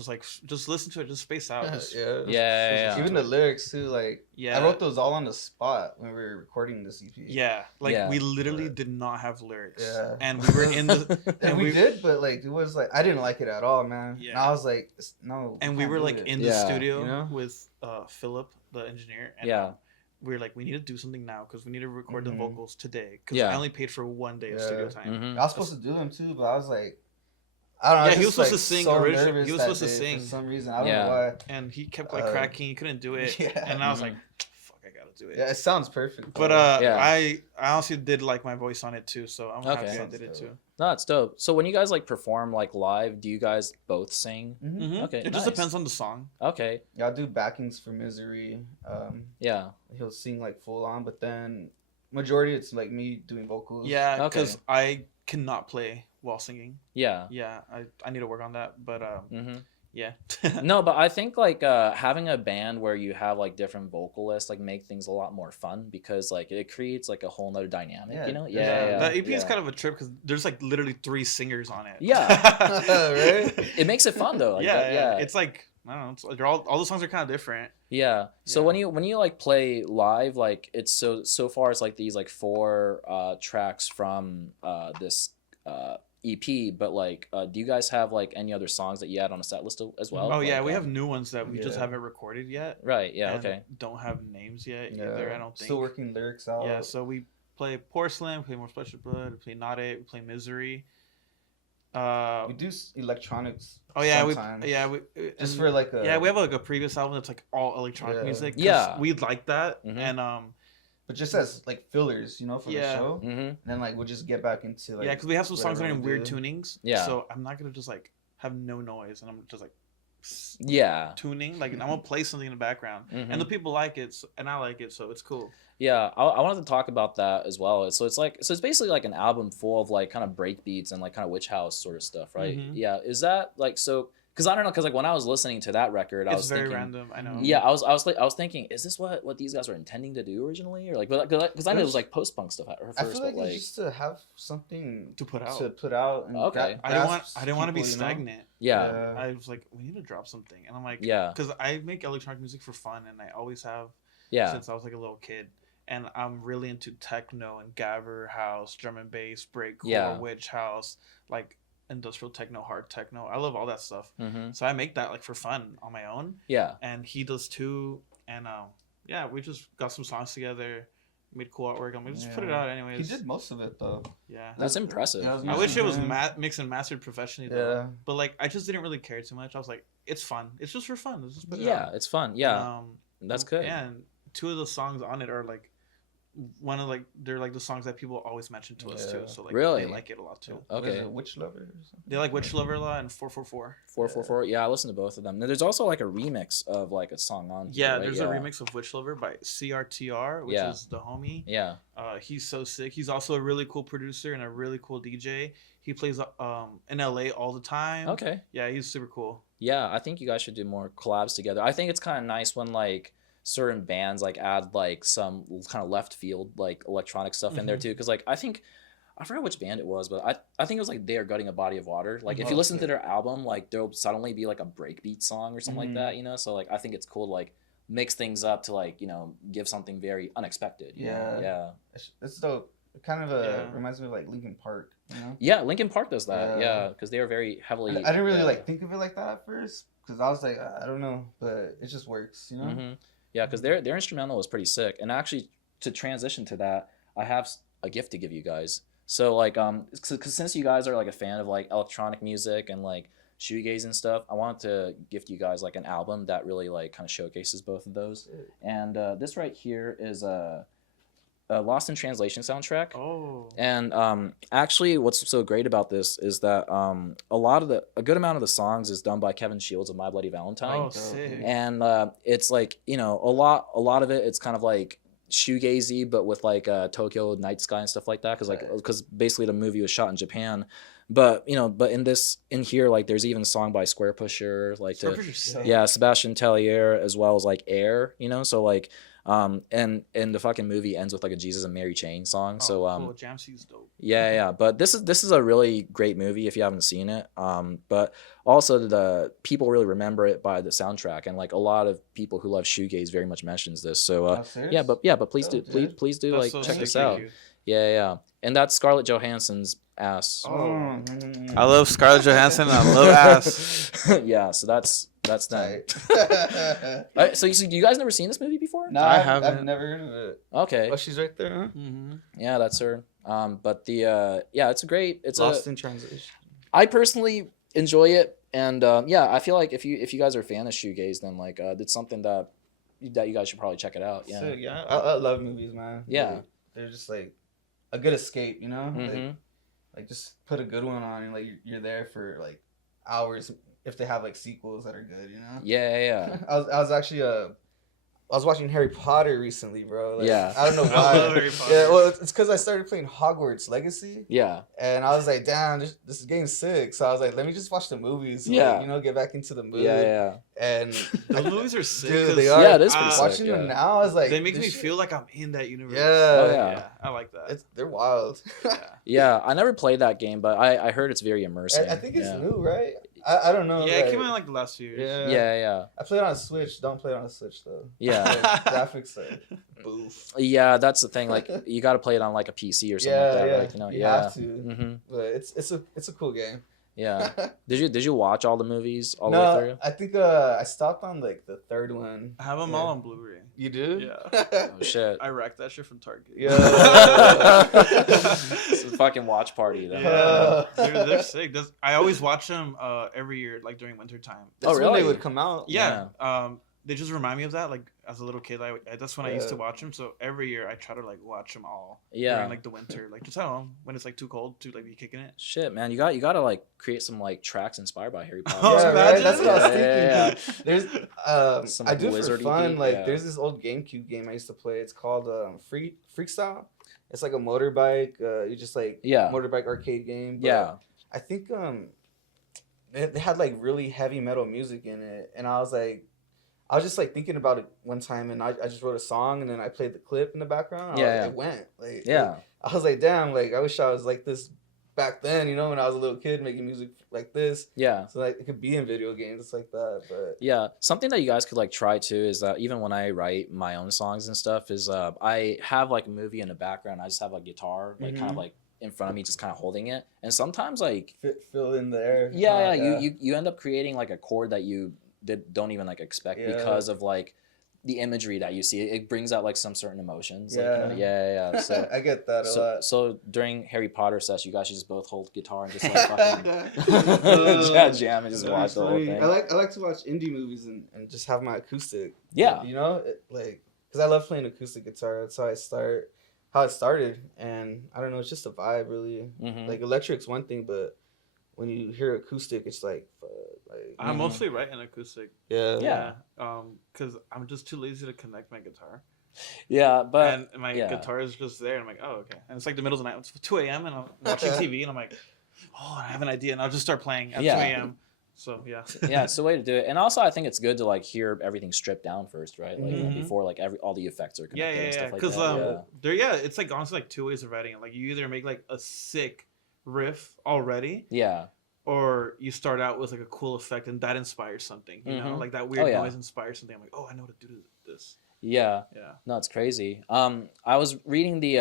just listen to it, just space out. Even the lyrics too, like I wrote those all on the spot when we were recording this EP. We literally did not have lyrics, and we were in the and we did, but like it was like I didn't like it at all, man. And I was like, no. And we were like in the studio with Philip, the engineer, and we were like, we need to do something now because we need to record the vocals today because I only paid for 1 day of studio time. I was supposed to do them too, but I was like, I don't know. Yeah, he was supposed to sing originally. He was supposed to sing for some reason. I don't know why. And he kept like cracking. He couldn't do it. And I was like, fuck, I gotta do it. Yeah, it sounds perfect. But Yeah. I honestly did like my voice on it too, so I'm Okay. happy I Sounds did it dope. too. No, that's dope. So when you guys like perform like live, do you guys both sing? Mm-hmm. Okay, It just nice. depends on the song. Okay, Yeah, I'll do backings for Misery. yeah, He'll sing like full on, but then majority it's like me doing vocals. Yeah, Okay. because I cannot play while singing. yeah. Yeah, I need to work on that. But hmm yeah. No, but I think like having a band where you have like different vocalists like make things a lot more fun because like it creates like a whole nother dynamic, Yeah, you know? yeah. That EP yeah. is kind of a trip because there's like literally 3 singers on it. Yeah. Right? It makes it fun though. Like, yeah, yeah. It's like I don't know. It's, they're all the songs are kind of different. Yeah. So Yeah. when you like play live, like it's so far it's like these like 4 tracks from this EP, but like do you guys have like any other songs that you add on a set list as well? Oh yeah, Like, we have new ones that we just yeah. haven't recorded yet. Right. Yeah. and Okay. Don't have names yet Yeah. either. I don't think. Still working lyrics out. Yeah, so we play Porcelain, we play More Special Blood, we play Not It, we play Misery. We do electronics. Oh yeah, sometimes. we Just and- for like a. yeah, we have like a previous album that's like all electronic Yeah. music. 'cause Yeah. we like that, Mhm. and But just as like fillers, you know, for Yeah. the show. Mm-hmm. And then like we'll just get back into like. yeah, because we have some songs that are whatever in we weird do. tunings. Yeah. So I'm not gonna just like have no noise, and I'm just like Yeah. tuning. Like I'm gonna play something in the background, Mhm. and the people like it, and I like it, so it's cool. Yeah, I wanted to talk about that as well. So it's basically like an album full of like kind of break beats and like kind of witch house sort of stuff, right? Mhm. Yeah, is that like so? Because I don't know, because like when I was listening to that record, I It's was very thinking, random. I know. yeah, I was thinking, is this what these guys were intending to do originally, or like, because I know it was like post punk stuff at I first, feel like but it's like, just to have something To put out. and Okay. I didn't want to be stagnant. yeah, I was like, we need to drop something, and I'm like, yeah, because I make electronic music for fun, and I always have yeah, since I was like a little kid. And I'm really into techno and gabber house, drum and bass, breakcore, Yeah. witch house, like industrial techno, hard techno. I love all that stuff. mm-hmm. So I make that like for fun on my own, yeah, and he does too. And yeah, we just got some songs together, made cool artwork, and we just put it Yeah. out anyways. He did most of it though. Yeah. that's impressive. Yeah, I wish it was Yeah. mixed and mastered professionally though. Yeah. But like I just didn't really care too much. I was like, it's fun. It's just for fun. Let's just put it Yeah, out. it's fun. And, Yeah, that's good. Yeah, and 2 of the songs on it are like one of like they're like the songs that people always mention to us too. Yeah. So like Really? they like it a lot too. What is Okay. it, Witch Lover or something? They like Witch Lover a lot and 444. 444. Yeah, I listened to both of them. Now, there's also like a remix of like a song on. here, Yeah, right? there's a remix of Witch Lover by CRTR, which Yeah. is the homie. Yeah. He's so sick. He's also a really cool producer and a really cool DJ. He plays in LA all the time. Okay. Yeah, he's super cool. Yeah, I think you guys should do more collabs together. I think it's kind of nice when like certain bands like add like some kind of left field like electronic stuff in there Mhm. too. Because like I forgot which band it was, but I think it was like They Are Gutting a Body of Water. Like if you listen to their album, like there'll suddenly be like a breakbeat song or something like Mhm. that, you know. So like I think it's cool to like mix things up to like give something very unexpected. you know? Yeah. Yeah. It's dope. It kind of Yeah. reminds me of like Linkin Park. You know. Yeah, Linkin Park does that. Yeah. Yeah, because they are very heavily. I didn't really yeah. like think of it like that at first because I was like I don't know, but it just works. You know. hmm Yeah, because their instrumental was pretty sick. And actually, to transition to that, I have a gift to give you guys. So like, cause since you guys are like a fan of like electronic music and like shoegaze and stuff, I wanted to gift you guys like an album that really like kind of showcases both of those. And this right here is a Lost in Translation soundtrack. Oh. And actually, what's so great about this is that a good amount of the songs is done by Kevin Shields of My Bloody Valentine. Oh, sick. And it's like a lot of it, it's kind of like shoegazy but with like Tokyo Night Sky and stuff like that, because basically the movie was shot in Japan, but in here like there's even a song by Square Pusher, like Square Pusher's sick. Sebastian Tellier, as well as like Air, so like and the fucking movie ends with like a Jesus and Mary Chain song. Oh, So cool. Jamsy's dope. yeah, but this is a really great movie if you haven't seen it. But also the people really remember it by the soundtrack, and like a lot of people who love shoegaze very much mentions this. So Oh, serious? but please Oh, do dude. please do That's like so check sick. this Thank out. you. Yeah, and that's Scarlett Johansson's ass. Oh. Mm. I love Scarlett Johansson and I love ass. Yeah, so that's them. Tight. So you guys never seen this movie before? No, I I've haven't. never heard of it. Okay. Oh, she's right there, huh? Mm-hmm. Yeah, that's her. But it's Lost in Translation. I personally enjoy it, and I feel like if you guys are a fan of shoegaze, then like it's something that that you guys should probably check it out. Yeah. Sick, yeah. I love movies, man. Yeah. Like, they're just like a good escape, you know. Mm-hmm. Like just put a good one on, and like you're there for like hours. If they have like sequels that are good, you know. Yeah. I was actually I was watching Harry Potter recently, bro. Like, Yeah. I don't know I why. love Harry Potter. Yeah, well, it's because I started playing Hogwarts Legacy, Yeah. and I was like, damn, this game's sick. So I was like, let me just watch the movies. So, Yeah. like, you know, get back into the mood. Yeah. And The movies are sick. dude, 'cause they are. Yeah, it is pretty sick. Watching them now, I was like, they make this me shit- feel like I'm in that universe. Yeah. Oh, yeah. I like that. they're wild. Yeah. Yeah. I never played that game, but I heard it's very immersive. I think it's yeah. new, right? I don't know. Yeah, it like, came out like the last few years. Yeah. Yeah. I played it on a Switch. Don't play it on a Switch though. Yeah. Like, graphics like boof. Yeah, that's the thing. Like, you got to play it on like a PC or something like that. Yeah, Like, you know, you yeah. have to. Mm-hmm. But it's a cool game. Yeah. Did you watch all the movies all the way No, through? I think I stopped on like the third one. I have them Yeah. all on Blu-ray. You do? Yeah. Oh shit. I racked that shit from Target. Yeah. It's a fucking watch party then. Yeah. They're sick. I always watch them every year, like during winter time. That's when really? they would come out. Yeah. They just remind me of that. Like as a little kid, that's when I used to watch them. So every year I try to like watch them all. Yeah. During like the winter, like just I don't know when it's like too cold to like be kicking it. Shit, man, you got to like create some like tracks inspired by Harry Potter. Oh, Yeah, right. imagine. That's what I was Yeah, thinking. yeah, There's Some I do for wizardy fun. beat, Like yeah. there's this old GameCube game I used to play. It's called Freakstyle. It's like a motorbike. You just like Yeah. motorbike arcade game. But Yeah. I think they had like really heavy metal music in it, and I was just like thinking about it one time, and I just wrote a song, and then I played the clip in the background. Yeah. It went like Yeah. I was like, damn, like I wish I was like this back then, you know, when I was a little kid making music like this. Yeah. So like it could be in video games, it's like that. But Yeah, something that you guys could like try too is that even when I write my own songs and stuff is I have like a movie in the background. I just have a guitar like kind of like in front of me, just kind of holding it. And sometimes like fill in there. yeah, you end up creating like a chord that you don't even like expect Yeah. because of like the imagery that you see. It brings out like some certain emotions. Yeah. Like, you know, yeah. So I get that a lot. so during Harry Potter session, you guys should just both hold guitar and just like fucking jam and just That'd watch be the whole funny. thing. I like to watch indie movies and just have my acoustic. Yeah. You know, like because I love playing acoustic guitar. That's how it started, and I don't know, it's just a vibe really. Mhm. Like electric's one thing, but when you hear acoustic, it's like fuck, like I mostly write in acoustic. yeah. Yeah. Because I'm just too lazy to connect my guitar. Yeah, but And my yeah. guitar is just there. And I'm like, oh, okay. And it's like the middle of the night. It's 2 a.m. and I'm watching TV and I'm like, oh, I have an idea. And I'll just start playing at Yeah. 2 a.m. So, yeah. yeah, it's the way to do it. And also, I think it's good to like hear everything stripped down first, right? Like Mhm. before like all the effects are connected and Yeah. stuff like Because that. it's like honestly like two ways of writing it. Like you either make like a sick riff already, Yeah. or you start out with like a cool effect and that inspires something. You know, Mhm. like that weird yeah. noise inspires something. I'm like, oh, I know what to do to this. Yeah. Yeah. No, it's crazy. I was reading the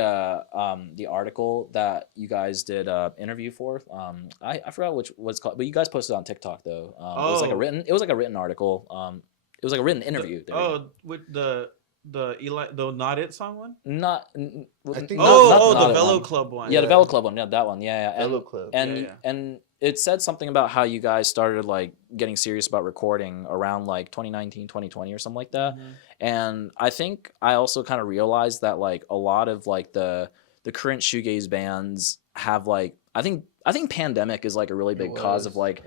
article that you guys did interview for. I forgot what it's called, but you guys posted it on TikTok though. It was like a written article. It was like a written interview. With the Eli the Not It song one. I think The Velo Club one. Yeah, the Velo Club one. Yeah, that one. Yeah. And, Hello Club. and it said something about how you guys started like getting serious about recording around like 2019 2020 or something like that. Mhm. And I think I also kind of realized that like a lot of like the current shoegaze bands have like I think pandemic is like a really big cause of like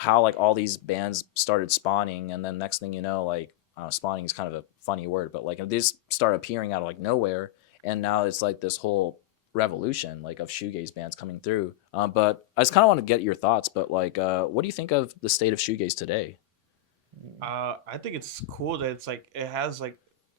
how like all these bands started spawning, and then next thing you know, like spawning is kind of a funny word, but like they just start appearing out of like nowhere, and now it's like this whole revolution like of shoegaze bands coming through. But I just kind of want to get your thoughts. But like, what do you think of the state of shoegaze today? I think it's cool that it's like it has like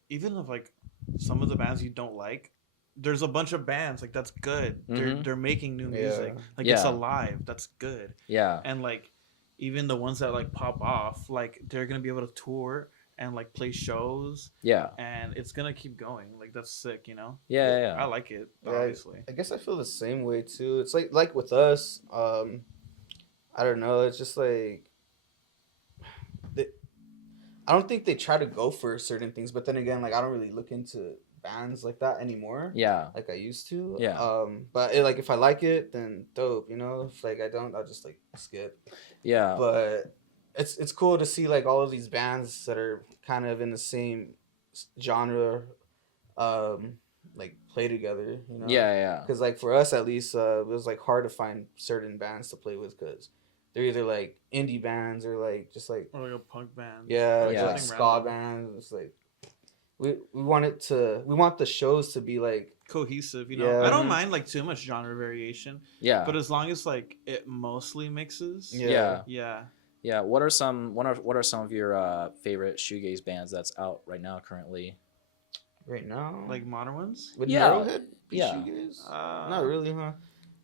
even if like some of the bands you don't like, there's a bunch of bands like that's good. They're making new music. Like it's Yeah. alive. That's good. Yeah. And like even the ones that like pop off, like they're gonna be able to tour and like play shows, Yeah. and it's gonna keep going. Like that's sick, you know. Yeah. I like it, Yeah, obviously. I guess I feel the same way too. It's like with us, I don't know. It's just like I don't think they try to go for certain things, but then again, like I don't really look into bands like that anymore. Yeah. Like I used to. Yeah. But like if I like it, then dope. You know, if like I don't, I'll just like skip. Yeah. But it's cool to see like all of these bands that are kind of in the same genre, like play together. You know. Yeah. Because like for us at least, it was like hard to find certain bands to play with because they're either like indie bands or like just like Or like a punk band. yeah, Yeah. like ska bands. It's like we want the shows to be like Cohesive, you know. Yeah. I don't Mhm. mind like too much genre variation, Yeah. but as long as like it mostly mixes. Yeah. Yeah. What are some of your favorite shoegaze bands that's out right now currently? right now. Like modern ones. Would Yeah. Narrowhead be Yeah. shoegaze? Uh, Not really, huh?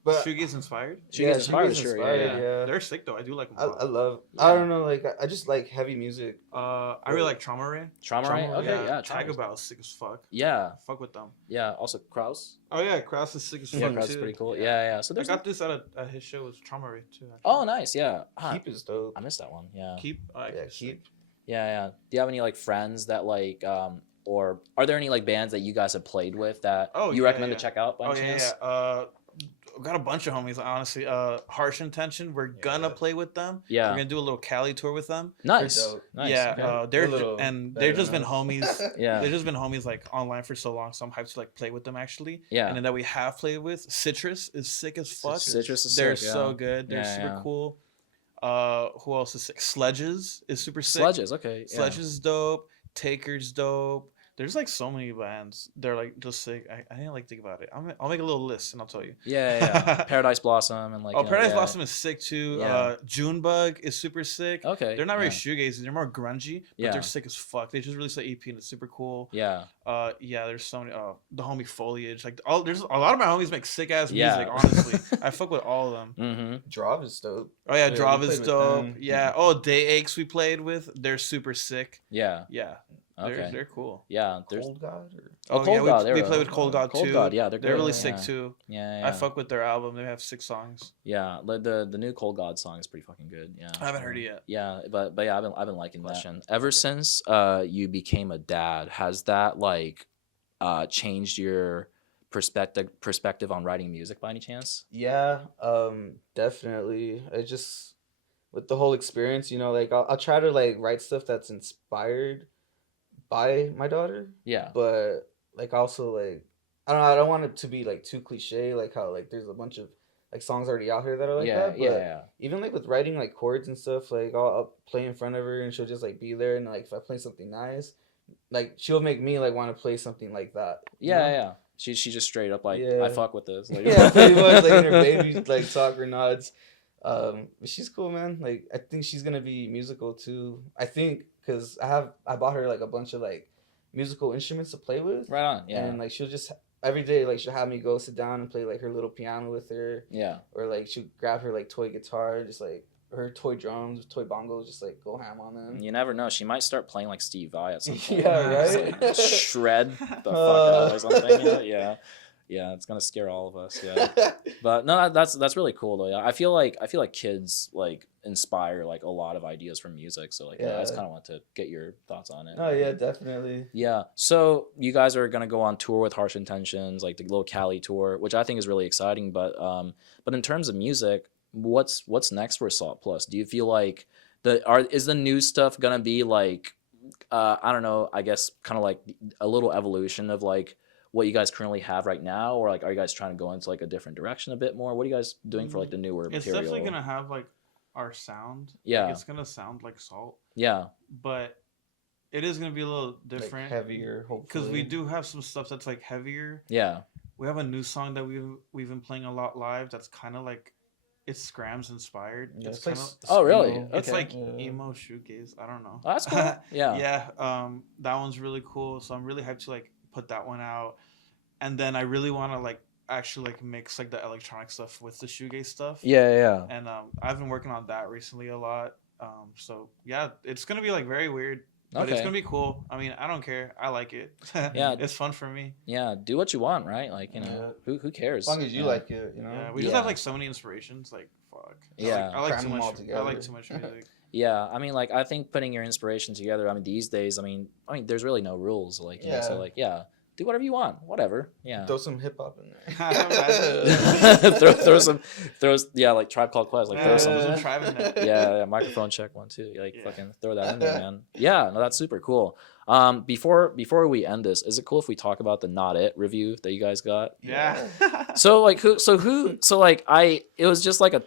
But shoegaze inspired. Shoegaze inspired, sure, yeah. They're sick though. I do like them. I love. Yeah. I don't know. Like I just like heavy music. I really like Trauma Ray. Trauma Ray? Trauma Ray. Okay, yeah. Tag Trauma's- About is sick as fuck. Yeah. Fuck with them. Yeah. Also Kraus. Oh yeah, Kraus is sick as Yeah, fuck Kraus too. is pretty cool. Yeah. So I there's got this at his show with Trauma Ray too. Actually. Oh, nice. Yeah. Keep is dope. I missed that one. Yeah. Yeah, keep. Yeah. Do you have any like friends that like or are there any like bands that you guys have played with that you recommend to check out by any chance? I've got a bunch of homies, honestly. Harsh Intention, we're gonna play with them. Yeah. We're gonna do a little Cali tour with them. Nice. They're dope. Nice. Yeah, okay. They're a little they've just been better homies. Yeah. They've just been homies like online for so long, so I'm hyped to like play with them actually. Yeah. And then that we have played with, Citrus is sick as fuck. Citrus is They're sick, yeah. so good. They're Yeah, super yeah. cool. Who else is sick? Sledges is super sick. Sledges, okay. Yeah. Sledges is dope. Taker's dope. There's like so many bands. They're like just sick. I didn't like think about it. I'll make a little list and I'll tell you. Yeah. Paradise Blossom and like. Oh, you know, Paradise yeah. Blossom is sick too. Yeah. Junebug is super sick. Okay. They're not very yeah. shoegazy. They're more grungy, but Yeah. they're sick as fuck. They just released an EP and it's super cool. Yeah. Yeah. There's so many. The homie Foliage. Like there's a lot of my homies make sick ass Yeah. music. Honestly, I fuck with all of them. Mm-hmm. Drav is dope. Oh yeah, Yeah, Drav we is played with dope. them. Yeah. Oh, Day Aches we played with. They're super sick. Yeah. Yeah. Okay. They're cool. Yeah. There's. Cold God. Or... Oh, Cold God. We play with Cold God Cold too. God. Yeah, They're good. really Yeah. sick too. Yeah. I fuck with their album. They have 6 songs. Yeah, the new Cold God song is pretty fucking good. Yeah, I haven't heard it yet. Yeah, but yeah, I've been liking that. Ever since you became a dad, has that like changed your perspective on writing music by any chance? Yeah, definitely. I just with the whole experience, you know, like I'll try to like write stuff that's inspired by my daughter, Yeah. but like also like I don't know, I don't want it to be like too cliche, like how like there's a bunch of like songs already out here that are like that. But Yeah. even like with writing like chords and stuff, like I'll play in front of her and she'll just like be there, and like if I play something nice, like she'll make me like want to play something like that. you know? Yeah. She just straight up like Yeah. I fuck with this. Like, Yeah, pretty much like in her baby like talk or nods. But she's cool, man. Like I think she's gonna be musical too. I think because I bought her like a bunch of like musical instruments to play with. Right on. Yeah. And like she'll just every day like she'll have me go sit down and play like her little piano with her, Yeah. or like she'll grab her like toy guitar, just like her toy drums, toy bongos, just like go ham on them. You never know. She might start playing like Steve Vai at some point. Yeah, Just, right. like, shred the fuck out or something. Yeah. Yeah, it's gonna scare all of us. Yeah. But no, that's really cool though. Yeah, I feel like kids like inspire like a lot of ideas from music. So like, yeah, I just Yeah. kind of want to get your thoughts on it. Oh yeah, definitely. Yeah. So you guys are gonna go on tour with Harsh Intentions, like the little Cali tour, which I think is really exciting. But in terms of music, what's next for Salt Plus? Do you feel like is the new stuff gonna be like I don't know, I guess kind of like a little evolution of like what you guys currently have right now, or like are you guys trying to go into like a different direction a bit more? What are you guys doing for like the newer It's material? definitely gonna have like our sound. Yeah. Like, it's gonna sound like Salt, Yeah. but it is gonna be a little different. Like heavier, hopefully. Because we do have some stuff that's like heavier. Yeah. We have a new song that we've been playing a lot live. That's kind of like it's Scrams inspired. Yeah, it's it's like kind of Oh, really? emo. it's Okay. like Yeah. emo shoegaze. I don't know. Oh, that's cool. Yeah. Yeah. That one's really cool. So I'm really hyped to like put that one out. And then I really want to like actually like mix like the electronic stuff with the shoegaze stuff. Yeah. And I've been working on that recently a lot. So yeah, it's gonna be like very weird, but it's Okay. gonna be cool. I mean, I don't care. I like it. Yeah. It's fun for me. Yeah. Do what you want, right? Like, you know, who cares? As long as you Yeah. like it, you know. Yeah, we just Yeah. have like so many inspirations. Like fuck. Yeah. I like Cram too them all much. I together. like too much music. Yeah, I mean, like I think putting your inspiration together. I mean, these days, I mean, there's really no rules. Like, you know, so Yeah. like, yeah, do whatever you want, whatever. Yeah. Throw some hip hop in Imagine. there. throw like Tribe Called Quest, like throw some. There's a tribe in there. Yeah, microphone check one too. Like Yeah. fucking throw that in there, man. Yeah, no, that's super cool. Before we end this, is it cool if we talk about the Not It review that you guys got? Yeah. So like it was just like a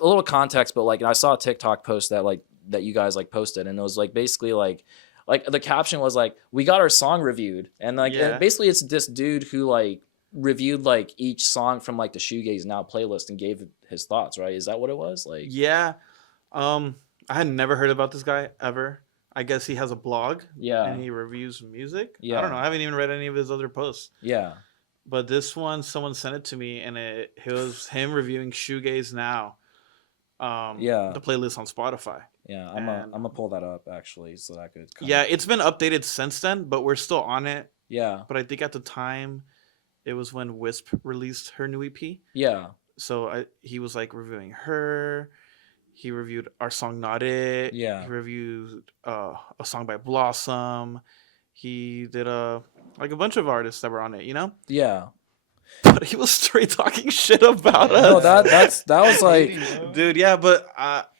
little context, but like I saw a TikTok post that you guys like posted, and it was like basically like the caption was like, we got our song reviewed, and like Yeah. and basically it's this dude who like reviewed like each song from like the Shoegaze Now playlist and gave his thoughts, right? Is that what it was? Like Yeah. I had never heard about this guy ever. I guess he has a blog yeah. and he reviews music. Yeah. I don't know. I haven't even read any of his other posts. Yeah. But this one, someone sent it to me, and it was him reviewing Shoegaze Now. Yeah. The playlist on Spotify. Yeah, I'm gonna pull that up actually so that I could Yeah, it's been updated since then, but we're still on it. Yeah. But I think at the time, it was when Wisp released her new EP. Yeah. So he was like reviewing her. He reviewed our song "Not It." Yeah. He reviewed a song by Blossom. He did a bunch of artists that were on it, you know. Yeah. But he was straight talking shit about us. No, that was like, dude, yeah, but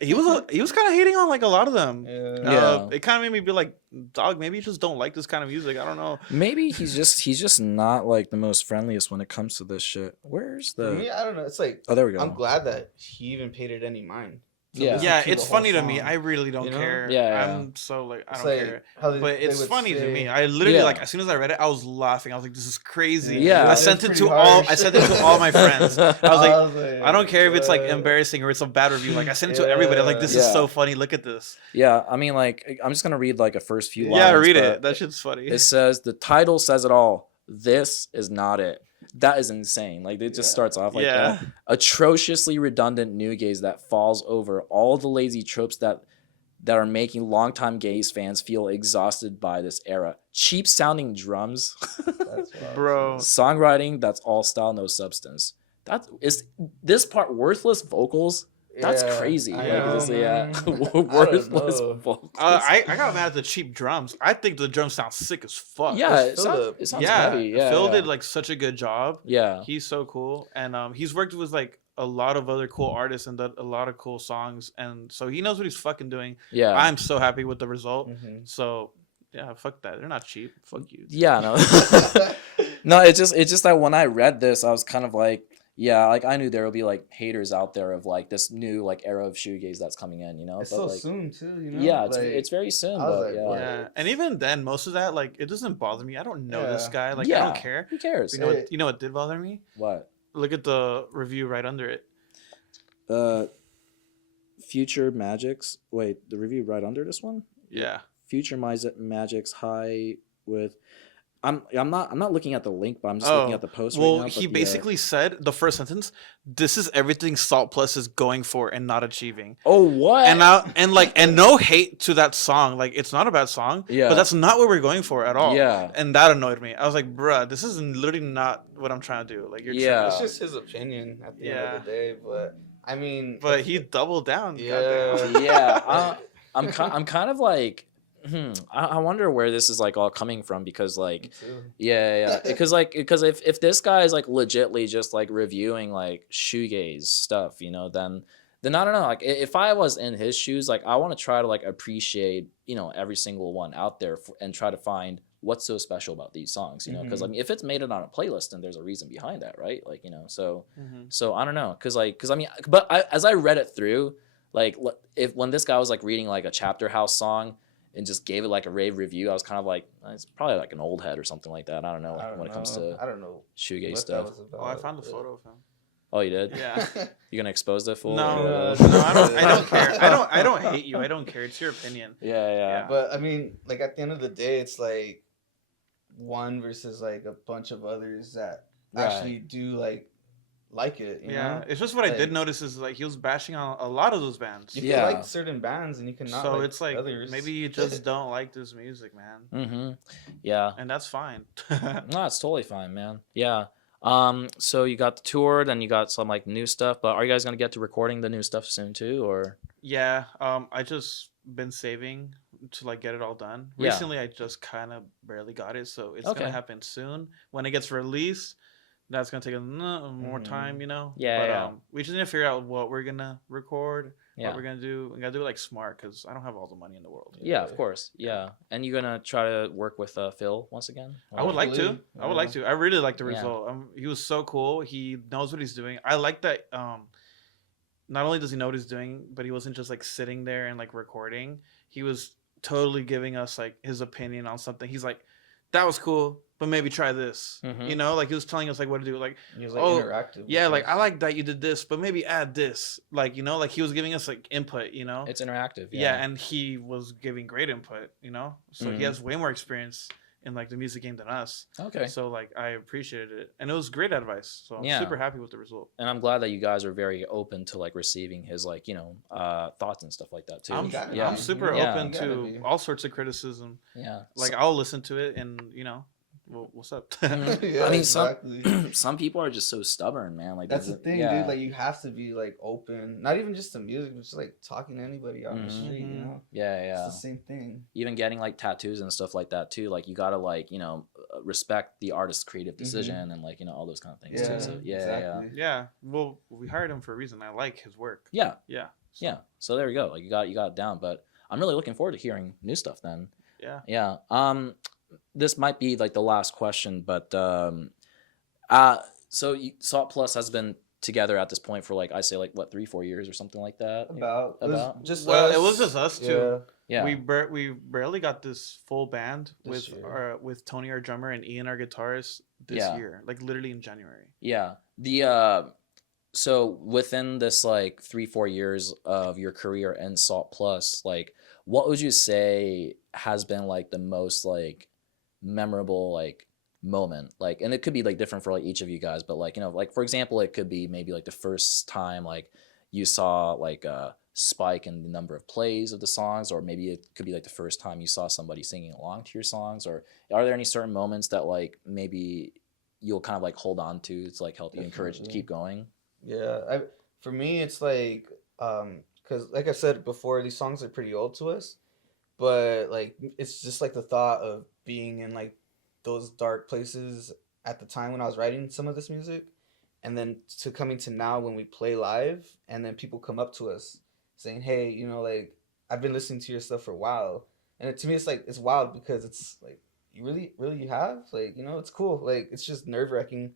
he was kind of hating on like a lot of them. Yeah. It kind of made me be like, dog, maybe you just don't like this kind of music. I don't know. maybe he's just not like the most friendliest when it comes to this shit. Where's For me, the? I don't know. It's like, Oh, there we go. I'm glad that he even paid it any mind. to Yeah. listen Yeah, to it's the whole funny to me. song. I really don't You know? care. Yeah. I'm so like, I It's don't like care. how But they it's would funny to say- me. I literally Yeah. like as soon as I read it, I was laughing. I was like, "This is crazy." Yeah. I It's sent it pretty to all. harsh. I sent it to all my friends. I was like, I don't care if it's like what? embarrassing or it's a bad review. Like I sent it to everybody. I'm like, this is Yeah. so funny. Look at this. Yeah, I mean, like, I'm just gonna read like a first few lines. Yeah, read but it. That shit's funny. It says the title says it all. This is not it. That is insane. Like it just Yeah. starts off like Yeah. that. Atrociously redundant new gaze that falls over all the lazy tropes that are making longtime gaze fans feel exhausted by this era. Cheap sounding drums, That's wild. Bro. songwriting that's all style, no substance. That is this part worthless vocals. That's Yeah, crazy. I Like, know, this- yeah, man. I worthless don't know. vocals. I got mad at the cheap drums. I think the drums sound sick as fuck. Yeah, Phil it sounds yeah. heavy. Yeah, Phil yeah. did like such a good job. Yeah, He's so cool, and he's worked with like a lot of other cool artists and done a lot of cool songs, and so he knows what he's fucking doing. yeah. I'm so happy with the result. Mhm. So yeah, fuck that. They're not cheap. Fuck you. Yeah, no. No, it's just that when I read this, I was kind of like, yeah, like I knew there would be like haters out there of like this new like era of shoegaze that's coming in, you know. It's but so like, soon too, you know. yeah, Like, it's very soon, I was but like, yeah. what? Yeah, and even then, most of that like it doesn't bother me. I don't know this Yeah. guy. Like Yeah, I don't care. Who cares? You know what did bother me? What? Look at the review right under it. Future Magics. Wait, the review right under this one. Yeah. Future Magics high with. I'm not looking at the link, but I'm just looking at the post Well, right now. he but yeah. basically said the first sentence, "This is everything Salt Plus is going for and not achieving." Oh, what? And now and no hate to that song. Like it's not a bad song. Yeah. But that's not what we're going for at all. Yeah. And that annoyed me. I was like, bruh, this is literally not what I'm trying to do. Like you're Yeah. It's just his opinion at the end of the day, but I mean, But he doubled down. Yeah. Goddamn. Yeah, I'm kind of like, I wonder where this is like all coming from because like, me too. yeah, because if this guy is like legitly just like reviewing like shoegaze stuff, you know, then I don't know. Like if I was in his shoes, like I want to try to like appreciate, you know, every single one out there and try to find what's so special about these songs, you know, because I mean if it's made it on a playlist, then there's a reason behind that, right? Like, you know, so I don't know, because I mean, but as I read it through, like when this guy was like reading like a Chapter House song and just gave it like a rave review, I was kind of like, it's probably like an old head or something like that. I don't know, when it comes to I don't know shoegaze what stuff. that was about. Oh, I found the photo of him. Oh, you did? Yeah. You gonna expose that fool? No, Or- I don't care. I don't hate you. I don't care. It's your opinion. Yeah. But I mean, like at the end of the day, it's like one versus like a bunch of others that Right. actually do like it. You know? It's just what I did Like- notice is like he was bashing on a lot of those bands. You Yeah. can like certain bands and you cannot. So like it's like others. maybe you just don't like this music, man, Mm-hmm. Yeah. and that's fine. No, it's totally fine, man. Yeah. So you got the tour, then you got some like new stuff, but are you guys gonna get to recording the new stuff soon too, or? Yeah, I just been saving to like get it all done. Yeah. Recently, I just kind of barely got it, so it's Okay. gonna happen soon. When it gets released, that's gonna take more time, you know. Yeah, But yeah. we just need to figure out what we're gonna record, Yeah. what we're gonna do. We gotta do it like smart, because I don't have all the money in the world. Yeah, of course. Yeah. And you're gonna try to work with Phil once again? I would like to. Hopefully, I would like to. I really like the Yeah. result. He was so cool. He knows what he's doing. I like that. Not only does he know what he's doing, but he wasn't just like sitting there and like recording. He was totally giving us like his opinion on something. He's like, "That was cool, but maybe try this." Mhm. You know, like he was telling us like what to do. Like, He was like oh, interactive. yeah, with like us. I like that you did this, but maybe add this. Like, you know, like he was giving us like input. You know, It's interactive. yeah, and he was giving great input. You know, so Mhm. he has way more experience in like the music game than us. Okay. So like I appreciated it, and it was great advice. So I'm Yeah. super happy with the result. And I'm glad that you guys are very open to like receiving his like, thoughts and stuff like that too. I'm, gotta be. I'm super Yeah. open You gotta to be. all sorts of criticism. Yeah. Like I'll listen to it, and well, what's up? Mhm. Yeah, I mean, exactly. some people are just so stubborn, man. Like That's the thing, yeah. dude. Like you have to be like open, not even just to music, but just like talking to anybody out on the Mhm. street. You Mhm. know, yeah. it's the same thing. Even getting like tattoos and stuff like that too. Like you gotta like respect the artist's creative decision and like all those kind of things Yeah, too. So yeah. exactly. Yeah. Well, we hired him for a reason. I like his work. Yeah. Yeah. So, Yeah. So there we go. Like you got it down. But I'm really looking forward to hearing new stuff then. Yeah. Yeah. This might be like the last question, but so Salt Plus has been together at this point for like I say like what 3-4 years or something like that. About it was About? just Well, us. it was just us two. Yeah. We barely got this full band This with Tony our drummer and Ian our guitarist this Yeah. year, like literally in January. Yeah. The so within this like 3-4 years of your career in Salt Plus, like what would you say has been like the most like memorable like moment, like, and it could be like different for like each of you guys, but like like for example it could be maybe like the first time like you saw like a spike in the number of plays of the songs, or maybe it could be like the first time you saw somebody singing along to your songs, or are there any certain moments that like maybe you'll kind of like hold on to like help you encourage to Definitely. keep going? Yeah, for me it's like because like I said before, these songs are pretty old to us, but like it's just like the thought of being in like those dark places at the time when I was writing some of this music, and then to coming to now when we play live, and then people come up to us saying, "Hey, like I've been listening to your stuff for a while," and to me it's like it's wild because it's like you really have like it's cool, like it's just nerve-wracking,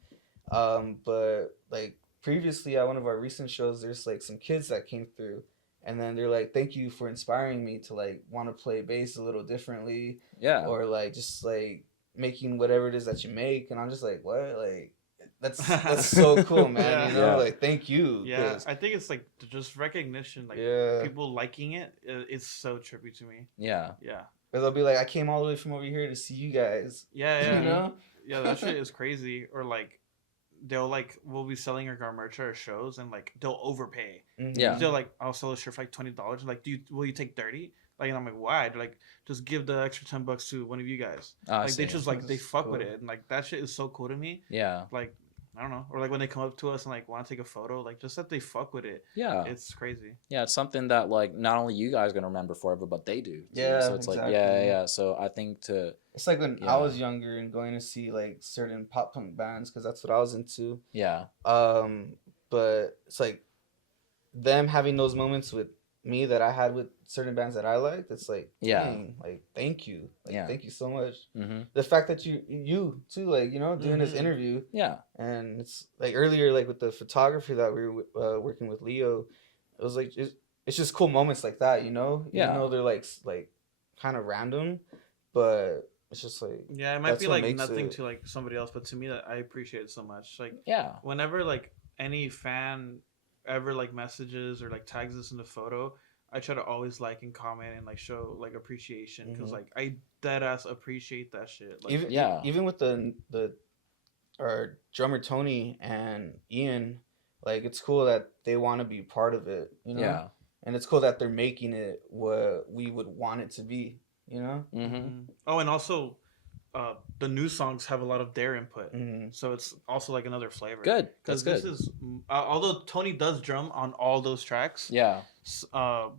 but like previously at one of our recent shows there's like some kids that came through, and then they're like, "Thank you for inspiring me to like want to play bass a little differently," Yeah. or like just like making whatever it is that you make, and I'm just like, what, like that's so cool, man. Yeah. Like thank you. Yeah, 'cause- I think it's like just recognition, like yeah. people liking it. It's so trippy to me. Yeah. Yeah, Or they'll be like, I came all the way from over here to see you guys. yeah. Yeah, that shit is crazy. Or like we'll be selling our merch at our shows, and like they'll overpay. Mhm. Yeah. They're like, I'll sell a shirt for like $20. Like, will you take 30? Like, and I'm like, why? They're like, just give the extra $10 to one of you guys. I Like, they see. just like they That's fuck with cool. it, and like that shit is so cool to me. Yeah. Like, I don't know, or like when they come up to us and like want to take a photo, like just that they fuck with it. Yeah. It's crazy. Yeah, it's something that like not only you guys are gonna remember forever, but they do too. Yeah, So it's like exactly. yeah. So I think It's like when Yeah. I was younger and going to see like certain pop punk bands because that's what I was into. yeah. But it's like them having those moments with me that I had with certain bands that I liked. It's like, Yeah. dang, like thank you, like Yeah. thank you so much. Mm-hmm. The fact that you too, like doing this Mhm. interview, Yeah. and it's like earlier, like with the photography that we were working with Leo, it was like it's just cool moments like that, Yeah. Even though they're like kind of random, but it's just like Yeah, it might That's be what like makes nothing it- to like somebody else, but to me that I appreciate it so much. Like Yeah. whenever like any fan ever like messages or like tags us in the photo, I try to always like and comment and like show like appreciation, because Mhm. like I dead ass appreciate that shit. Like, even with the our drummer Tony and Ian, like it's cool that they want to be part of it, Yeah. and it's cool that they're making it what we would want it to be, Mm-hmm. Oh, and also the new songs have a lot of their input. Mhm. So it's also like another flavor. Good. That's Because this good. is, although Tony does drum on all those tracks, Yeah.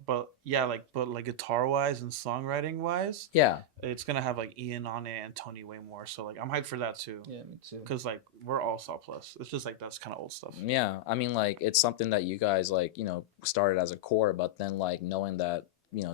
but yeah, like guitar wise and songwriting wise, Yeah. it's gonna have like Ian on it and Tony way more. So like I'm hyped for that too. Yeah, me too. Because like we're all Saw Plus. It's just like that's kind of old stuff. Yeah. I mean, like, it's something that you guys, like, started as a core, but then, like, knowing that,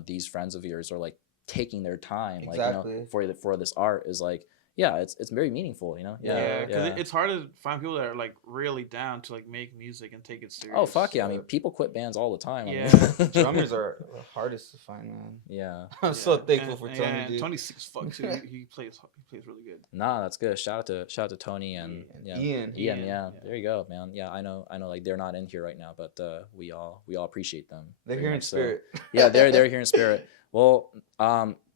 these friends of yours are, like, taking their time, Exactly. like, for this art is, like, yeah, it's very meaningful, Yeah, because it's hard to find people that are like really down to like make music and take it serious. Oh, fuck yeah. I mean, people quit bands all the time. Yeah. I mean, Drummers are the hardest to find, man. yeah. I'm so thankful And- for and Tony, dude. Tony's sick as fuck too. He plays really good. Nah, that's good. Shout out to Tony and Ian. Yeah. Yeah. There you go, man. Yeah, I know like they're not in here right now, but we all appreciate them. They're very here in much so. spirit. Yeah, they're here in spirit. Well,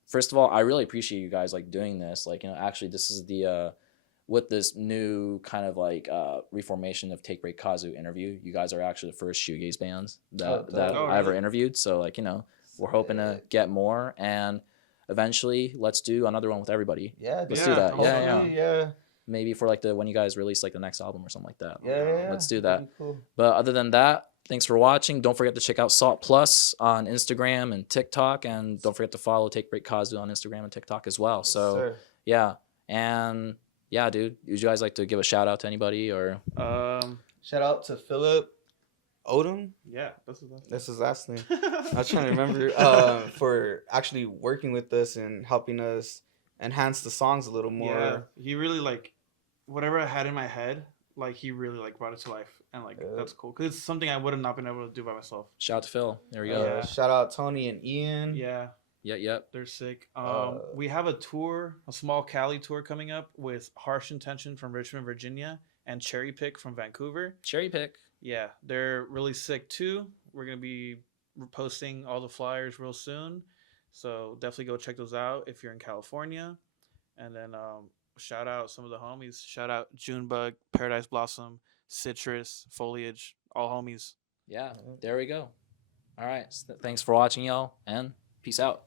first of all, I really appreciate you guys like doing this. Like, actually this is the with this new kind of like reformation of TakeBreakKazu interview, you guys are actually the first shoegaze bands that I ever really? interviewed. So like, we're hoping to get more, and eventually let's do another one with everybody. Yeah, Let's Yeah, do that. hopefully, Yeah. Maybe for like when you guys release like the next album or something like that. Yeah. Let's do That'd that. be cool. But other than that, thanks for watching. Don't forget to check out Salt Plus on Instagram and TikTok, and don't forget to follow TakeBreakKazu on Instagram and TikTok as well. So Sir. yeah, and yeah, dude, would you guys like to give a shout out to anybody or? Shout out to Philip Odom. Yeah, that's his last That's his last name. I was trying to remember for actually working with us and helping us enhance the songs a little more. Yeah, he really like whatever I had in my head. Like he really like brought it to life, and like that's cool because it's something I would have not been able to do by myself. Shout out to Phil. There we go. Yeah. Shout out Tony and Ian. Yeah, Yep. they're sick. Uh, We have a tour, a small Cali tour coming up with Harsh Intention from Richmond, Virginia, and Cherry Pick from Vancouver. Cherry pick. Yeah, they're really sick too. We're gonna be posting all the flyers real soon, so definitely go check those out if you're in California. And then shout out some of the homies. Shout out Junebug, Paradise Blossom, Citrus, Foliage, all homies. Yeah. There we go. All right. Thanks for watching, y'all, and peace out.